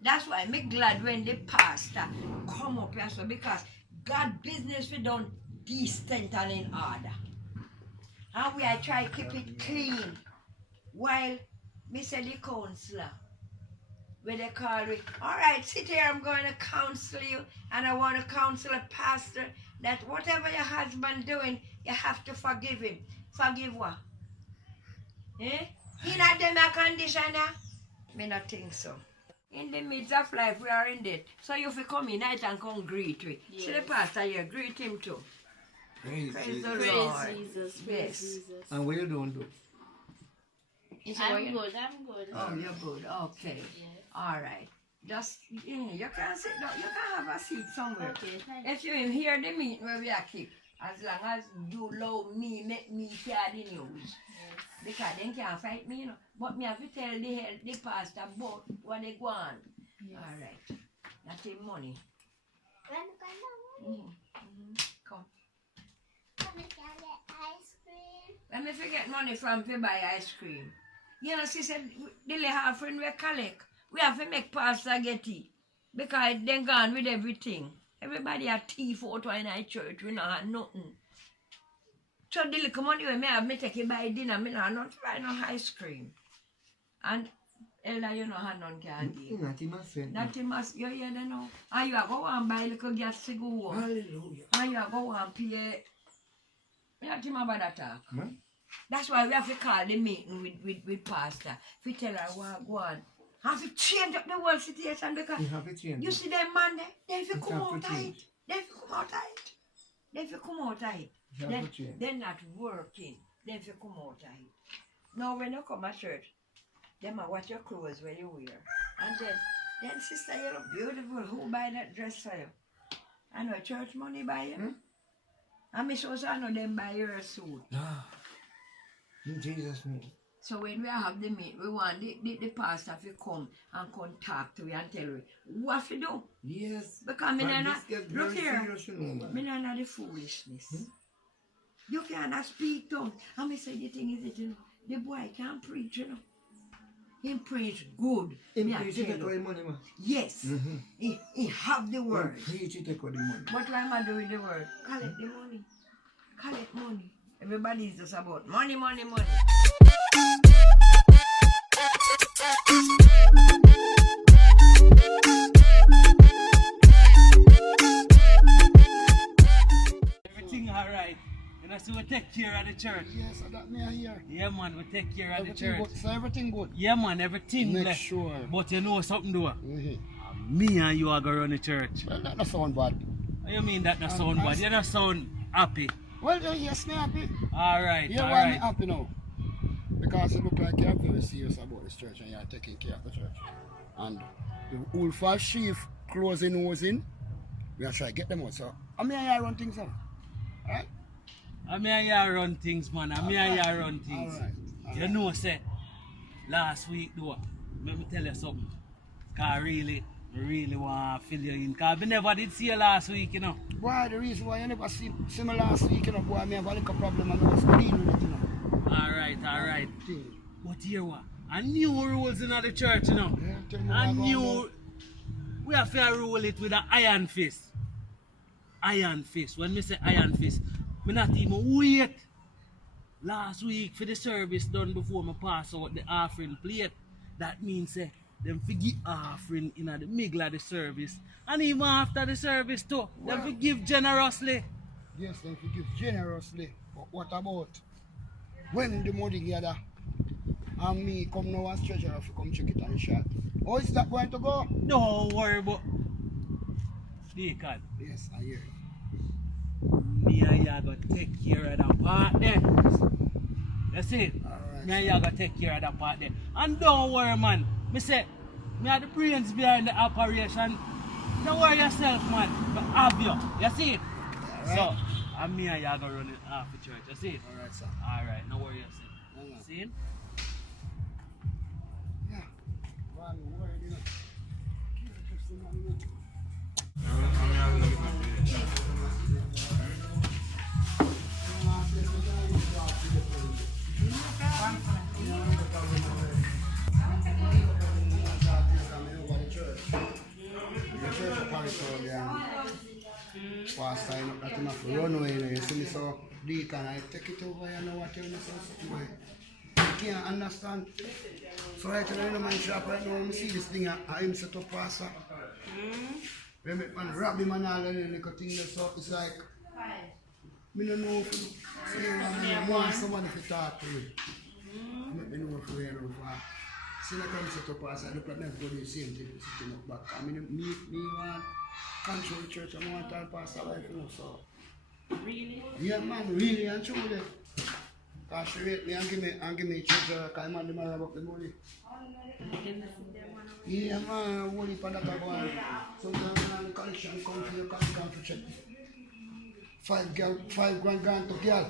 That's why me glad when the pastor come up here, so because God business we done decent and in order. And we are try keep it clean. While me say the counselor, where they call it, all right, sit here, I'm going to counsel you, and I want to counsel a pastor that whatever your husband doing, you have to forgive him. Forgive what? Eh? He not them a conditioner? Me not think so. In the midst of life, we are in it. So you fi come in night and come greet me. Yes. See the pastor here, greet him too. Praise Praise the Jesus. Lord. Praise Jesus. Praise Jesus. And what you don't do? I'm good. I'm good. Oh, you're good. Okay. Yes. All right. Just, you can sit down. You can have a seat somewhere. Okay, thank If you hear the meeting where we are keep, as long as you love me, make me hear the news. Yes. Because they can't fight me, you know. But me have to tell the pastor about what they go on. Yes. All right. That's the money. Come. Let me forget money from to buy ice cream. You know, she said, the little friend we collect. We have to make pastor get it. Because they gone with everything. Everybody a thief out in our church. We don't have nothing. So the little money we may have, me take it buy dinner. Me not buy no ice cream. And Ella, you know how none can do. Nothing must say. Nothing must, you hear them now. And you are going and buy little gas to go home. Hallelujah. And you are going and pay. You have to remember that talk. Hmm? That's why we have to call the meeting with pastor. We tell her what go on. Have to change up the whole situation because You have to change. you see them man there, they have to It come have to out of it. change. They have to come out of it. They have to come out of it. You have to change. They're not working. They have to come out of it. Now when you come to church, them are watch your clothes when you wear. And then sister, you look beautiful. Who buy that dress for you? I know church money buy you. Hmm? And me also I know them buy your suit. In Jesus' name. So when we have the meet, we want the pastor to come and talk to you and tell you what to do. Yes. Because me And not, this gets look very here, serious, you know, man. me not the foolishness. You cannot speak tongues. And me say the thing is that, you know, the boy can't preach, you know. He preach good. Him me I preach tell it, take you. away money, man. Yes. He have the word. Him preach it, take away the money. What am I doing with the word? Collect the money. Collect money. Everybody is just about money, money, money. Everything alright. You know, so we take care of the church. Yes, that me here. Yeah, man, we take care of the Everything church. good. So everything good. Yeah, man, everything Make left. sure. But you know something, though? Mm-hmm. Me and you are going to run the church. Well, that not sound bad. What you mean that not sound bad? You don't sound happy. Well, yes, me happy. Alright, Yeah, why alright. me happy now? Because it look like you're very serious about this church and you're taking care of the church. And the whole false sheep closing nose in, we are trying to get them out. So, I mean, I run things out. Alright? I mean, I run things, man. I mean, I run things. Alright. You know, say, last week, though, let me tell you something. Because I really want to fill you in. Because I never did see you last week, you know. Why, the reason why you never see me last week, you know, boy, I have a little problem and I was dealing with it, you know. Alright. But here what? A new rules in the church, you know. Yeah, tell me A what I new... want We have to rule it with an iron fist. Iron fist. When me say iron fist, me not even wait. Last week for the service done before me pass out the offering plate. That means them forgive offering in the middle of the service. And even after the service too, them forgive generously. Yes, them forgive generously. But what about when the money gather and me come now as treasurer to come check it on the shop? How is that going to go? Don't worry about Deacon. Yes, I hear you. Me and you go take care of that part there. You see? Alright. Me and you go take care of that part there. And don't worry, man. Me say, me have the brains behind the operation. Don't worry yourself, man. I have you. You see? Alright. So, And me and you are going to run it off the church. You see it? Alright, sir. Alright, no worries. See it? Yeah. Man, worried, you know. Just the man, you know. Pastor, you not enough runway, you see me so deacon, I take it over, you know what you know, so you can't understand. So right now, you know, my shop right now, I see this thing, I'm set up pastor. When me man rob him and all the little thing, so it's like, I don't know if you say, I want somebody to talk to me. I know if you know, see the come set up pastor, I look at them go do the same thing, sitting up back. I mean, me want control the church, I want to tell pastor life, you know, so. Really? Yeah, man, really and truly. Because she rate me and give me treasure, because man, they rob up the money. Yeah, man, hold it for that go on. Sometimes the collection come for you, come for check. 5 grand to girl.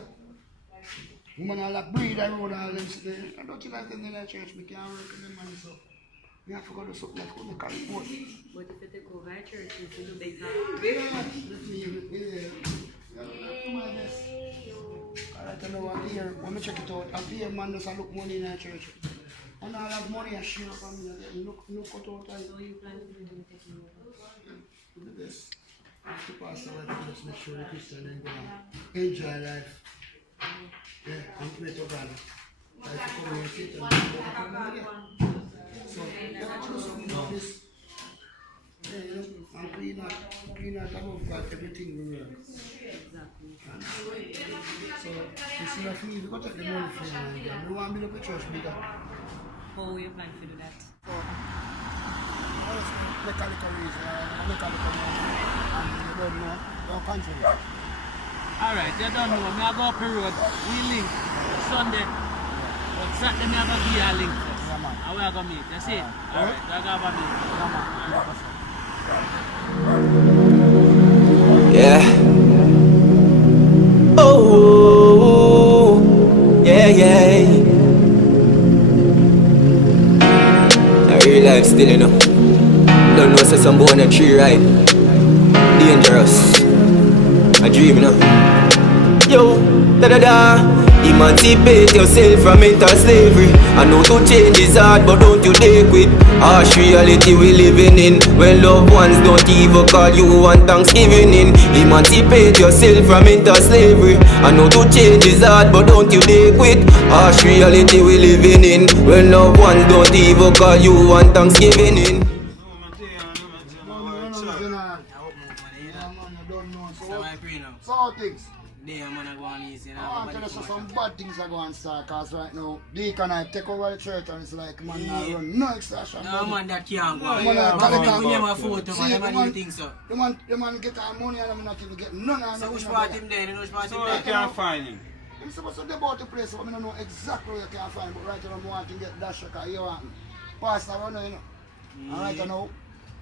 Woman all that breed and road all them sitting. I don't think like them in the church, I can't work with them money, so. I have to go to something like that, I can't afford. But if you take over a church, you do better. I know I'm here, when I check it out, I'm here, man, does look money in the church. And I have money, I share from me, look cut out. So you plan to do taking over? Do the best. To pass away, just make sure the Christian ain't gonna enjoy life. Yeah, and pray to God. Like to come here and sit and so, yeah, do something about this. Yeah, you know, and clean out above God, everything will work. Exactly. So, you see if you go take the money from you, and you want to build up a church bigger. How you plan to do that? Mechanical reason, mechanical money, and you don't know, don't control it. Alright, you don't know, me I go up the road, we link Sunday, but Saturday me I go give you a link first. Yeah, man. And we are going to meet, you see? Alright, we are going to meet. Yeah. Oh, yeah, yeah. A real life still, you know. Don't know, say some boy on a tree, right? Dangerous. A dream, you know. Yo, da-da-da. Emancipate yourself from mental slavery. I know to change is hard, but don't you dare quit. Harsh reality we living in, when loved ones don't even call you on Thanksgiving in. Emancipate yourself from mental slavery. I know to change is hard, but don't you dare quit. Harsh reality we living in, when loved ones don't even call you on Thanksgiving in. So how things? Yeah, man, I go on easy. I want to tell you some bad things are going to start, because right now, Deacon I take over the church and it's like, man, I run no extraction. No, man, that can't go. Man, I can't We never a photo, man, never do things, so. The man get our money and I'm not even getting none of it. So which part him there? You know which part him So there? you can't find him. I'm supposed to debate the place, but I don't know exactly where you can find, but right now I want to get Dasher, because you want Pastor, you know. And right now,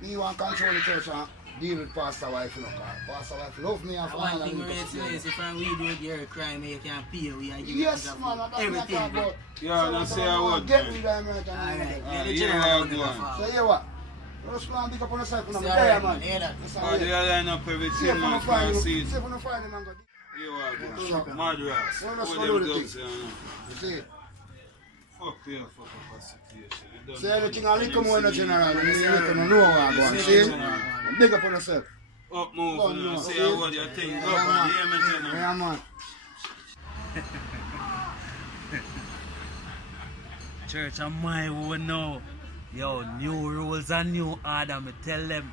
he want to control the church and deal with Pastor wife, you know, Pastor wife love me and one thing we read today is if we do it, you're a crime, you can't pay, we are giving yes, man, that's everything. about. Yeah, not say a word. Get rid of him right now. Alright, the you general are going. So, you what? Let's go and pick up on the side for them. Say alright, man, hear that. Oh, they are line up everything, man, can't see it. See if we find him and go. You are going. Mad rats. Well, let's All go do them the dogs, thing. you know. You see? Fuck you, fuck up a situation. You don't Say know. anything I little more in the general, and you don't know what I'm going. See? Big up on yourself. Up move, Go on, you know. no. Say a word, you think. Up and hear me, you know. Yeah, man. Church of my own now. Yo, new rules and new order, me tell them.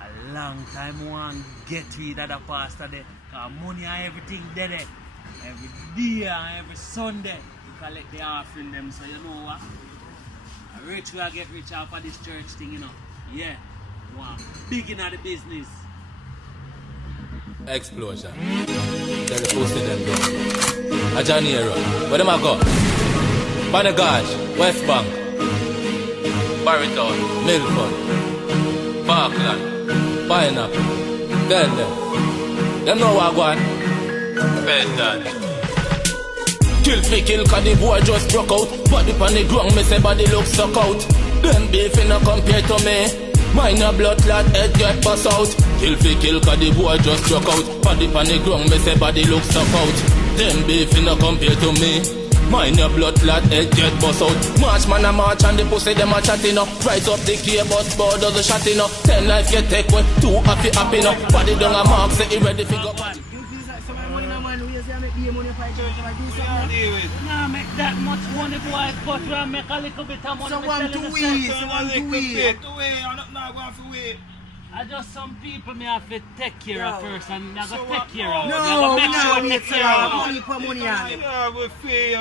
A long time one get rid of the pastor there. Cause money and everything there. Every day and every Sunday, we collect the offering them. So you know what? A rich will get rich off of this church thing, you know. Yeah. One big in the business. Explosion. Then the post them go. A Janeiro. Where them a go? Banagaj, West Bank, Barrytown, Milford, Parkland, Pineapple. Tell them. Them know what I want. Kill fi kill, cause the boy just broke out. Body pan the ground, me say body look stuck out. Them beef no compare to me. Mine a blood clot, head get bust out. Kill fi kill, cause the boy just broke out. Body pan the ground, me say body look stuck out. Them beef no compare to me. Mine a blood clot, head get bust out. March man a march and the pussy them a chatting up. Rise up the gear, bust board does the shotting up. 10 life get take away, 2 happy up. Body down a mark, say he ready fi go pan. Nah, make that much money, boy, but we make a little bit of money. So one to wait, so one to wait. I'm not going for wait. I just some people me have to take care of first and I go take care of. No, make sure we take care of. money for money. Yeah, we pay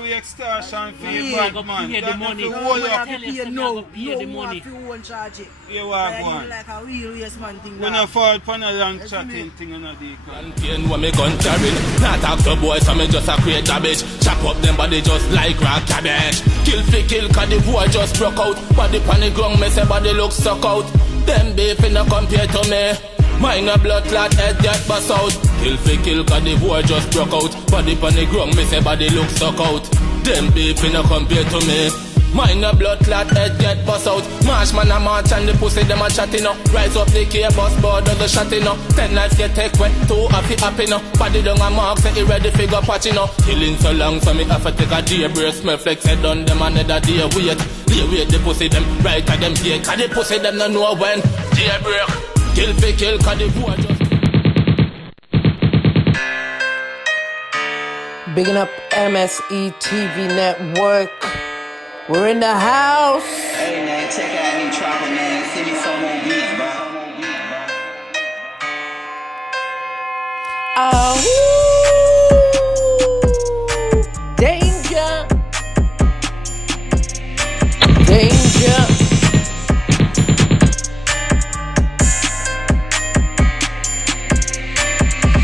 we extortion fee, Yeah, bad man. pay the money. No, we have to Tell pay us no, to pay the no, money. we have to own charge it. Yeah, what one? Like a real yes man thing. When I fall upon a long chatting thing on a day. Pain when me gun carrying. Not talk to boys, so me just a create garbage. Chop up them body just like raw cabbage. Kill fi kill, cause the boy just broke out. Body pan the ground, me say body look stuck out. Them beef no compare to me. Mine a blood clot, head get bust out. Kill fi kill, cause the boy just broke out. Body pan the ground, me say body look stuck out. Them beef no compare to me. Mine a blood clot, head get bust out. March man a march and the pussy them a chatting up. Rise up the gear, bust board does the shotting up. 10 life get take away, 2 happy up. Body down a mark, say he ready fi go patching up. Killing so long, so me have to take a day break. Smell flex head on them another day wait. Wait the pussy them right at them gate. Cause the pussy them no know when day break. Kill fi kill, cause the boy just. Bigging up MSE TV Network. We're in the house. Hey man, check out any trapper man. Send me some more beats, bro. Oh, danger, danger.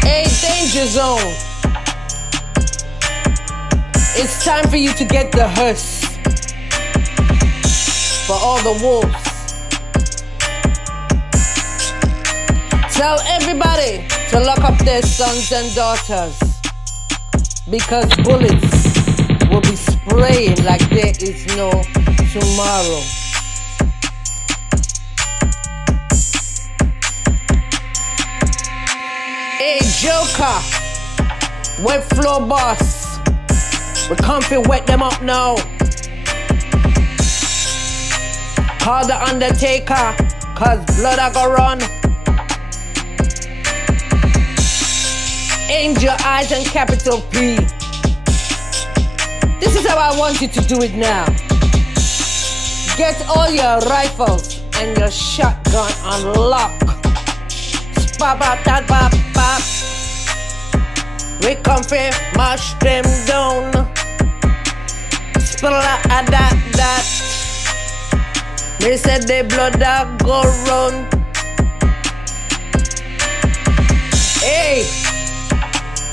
Hey, danger zone. It's time for you to get the hearse. For all the wolves. Tell everybody to lock up their sons and daughters, because bullets will be spraying like there is no tomorrow. Hey Joker, wet floor boss, we come to wet them up now. Call the Undertaker, cause blood I go run. Angel Eyes and capital P. This is how I want you to do it now. Get all your rifles and your shotgun on lock. Spap up that bop bop. We come for mash them down. Splat that. They said they blood that go run. Hey,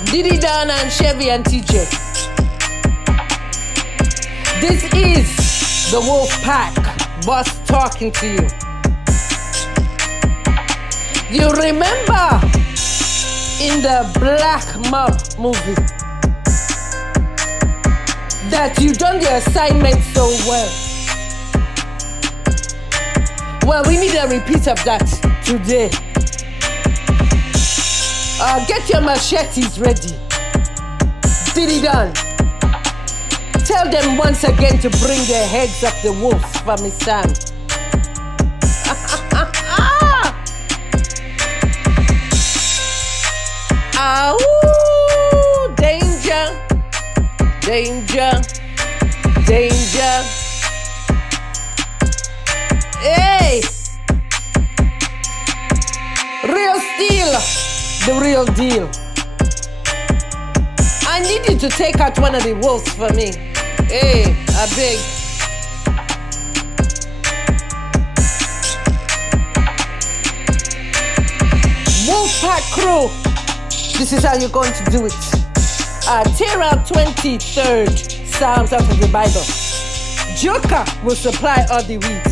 Diddy Dan and Chevy and TJ. This is the Wolf Pack boss talking to you. You remember in the Black Mob movie that you done the assignment so well? Well, we need a repeat of that today. Get your machetes ready. Diddy done. Tell them once again to bring their heads up the wolves for me, Sam. Ooh, danger, danger, danger. Hey, real steel, the real deal. I need you to take out one of the wolves for me. Hey, I beg. Wolfpack crew, this is how you're going to do it. Tear out 23rd Psalms out of the Bible. Joker will supply all the weed.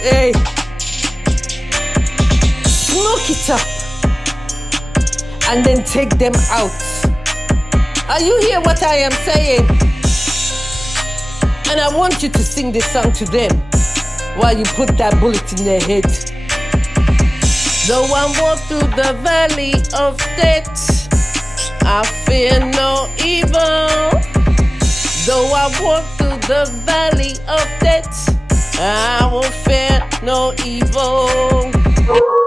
Hey, smoke it up and then take them out. Are you hear what I am saying? And I want you to sing this song to them while you put that bullet in their head. Though I walk through the valley of death, I fear no evil. Though I walk through the valley of death, I will fear no evil.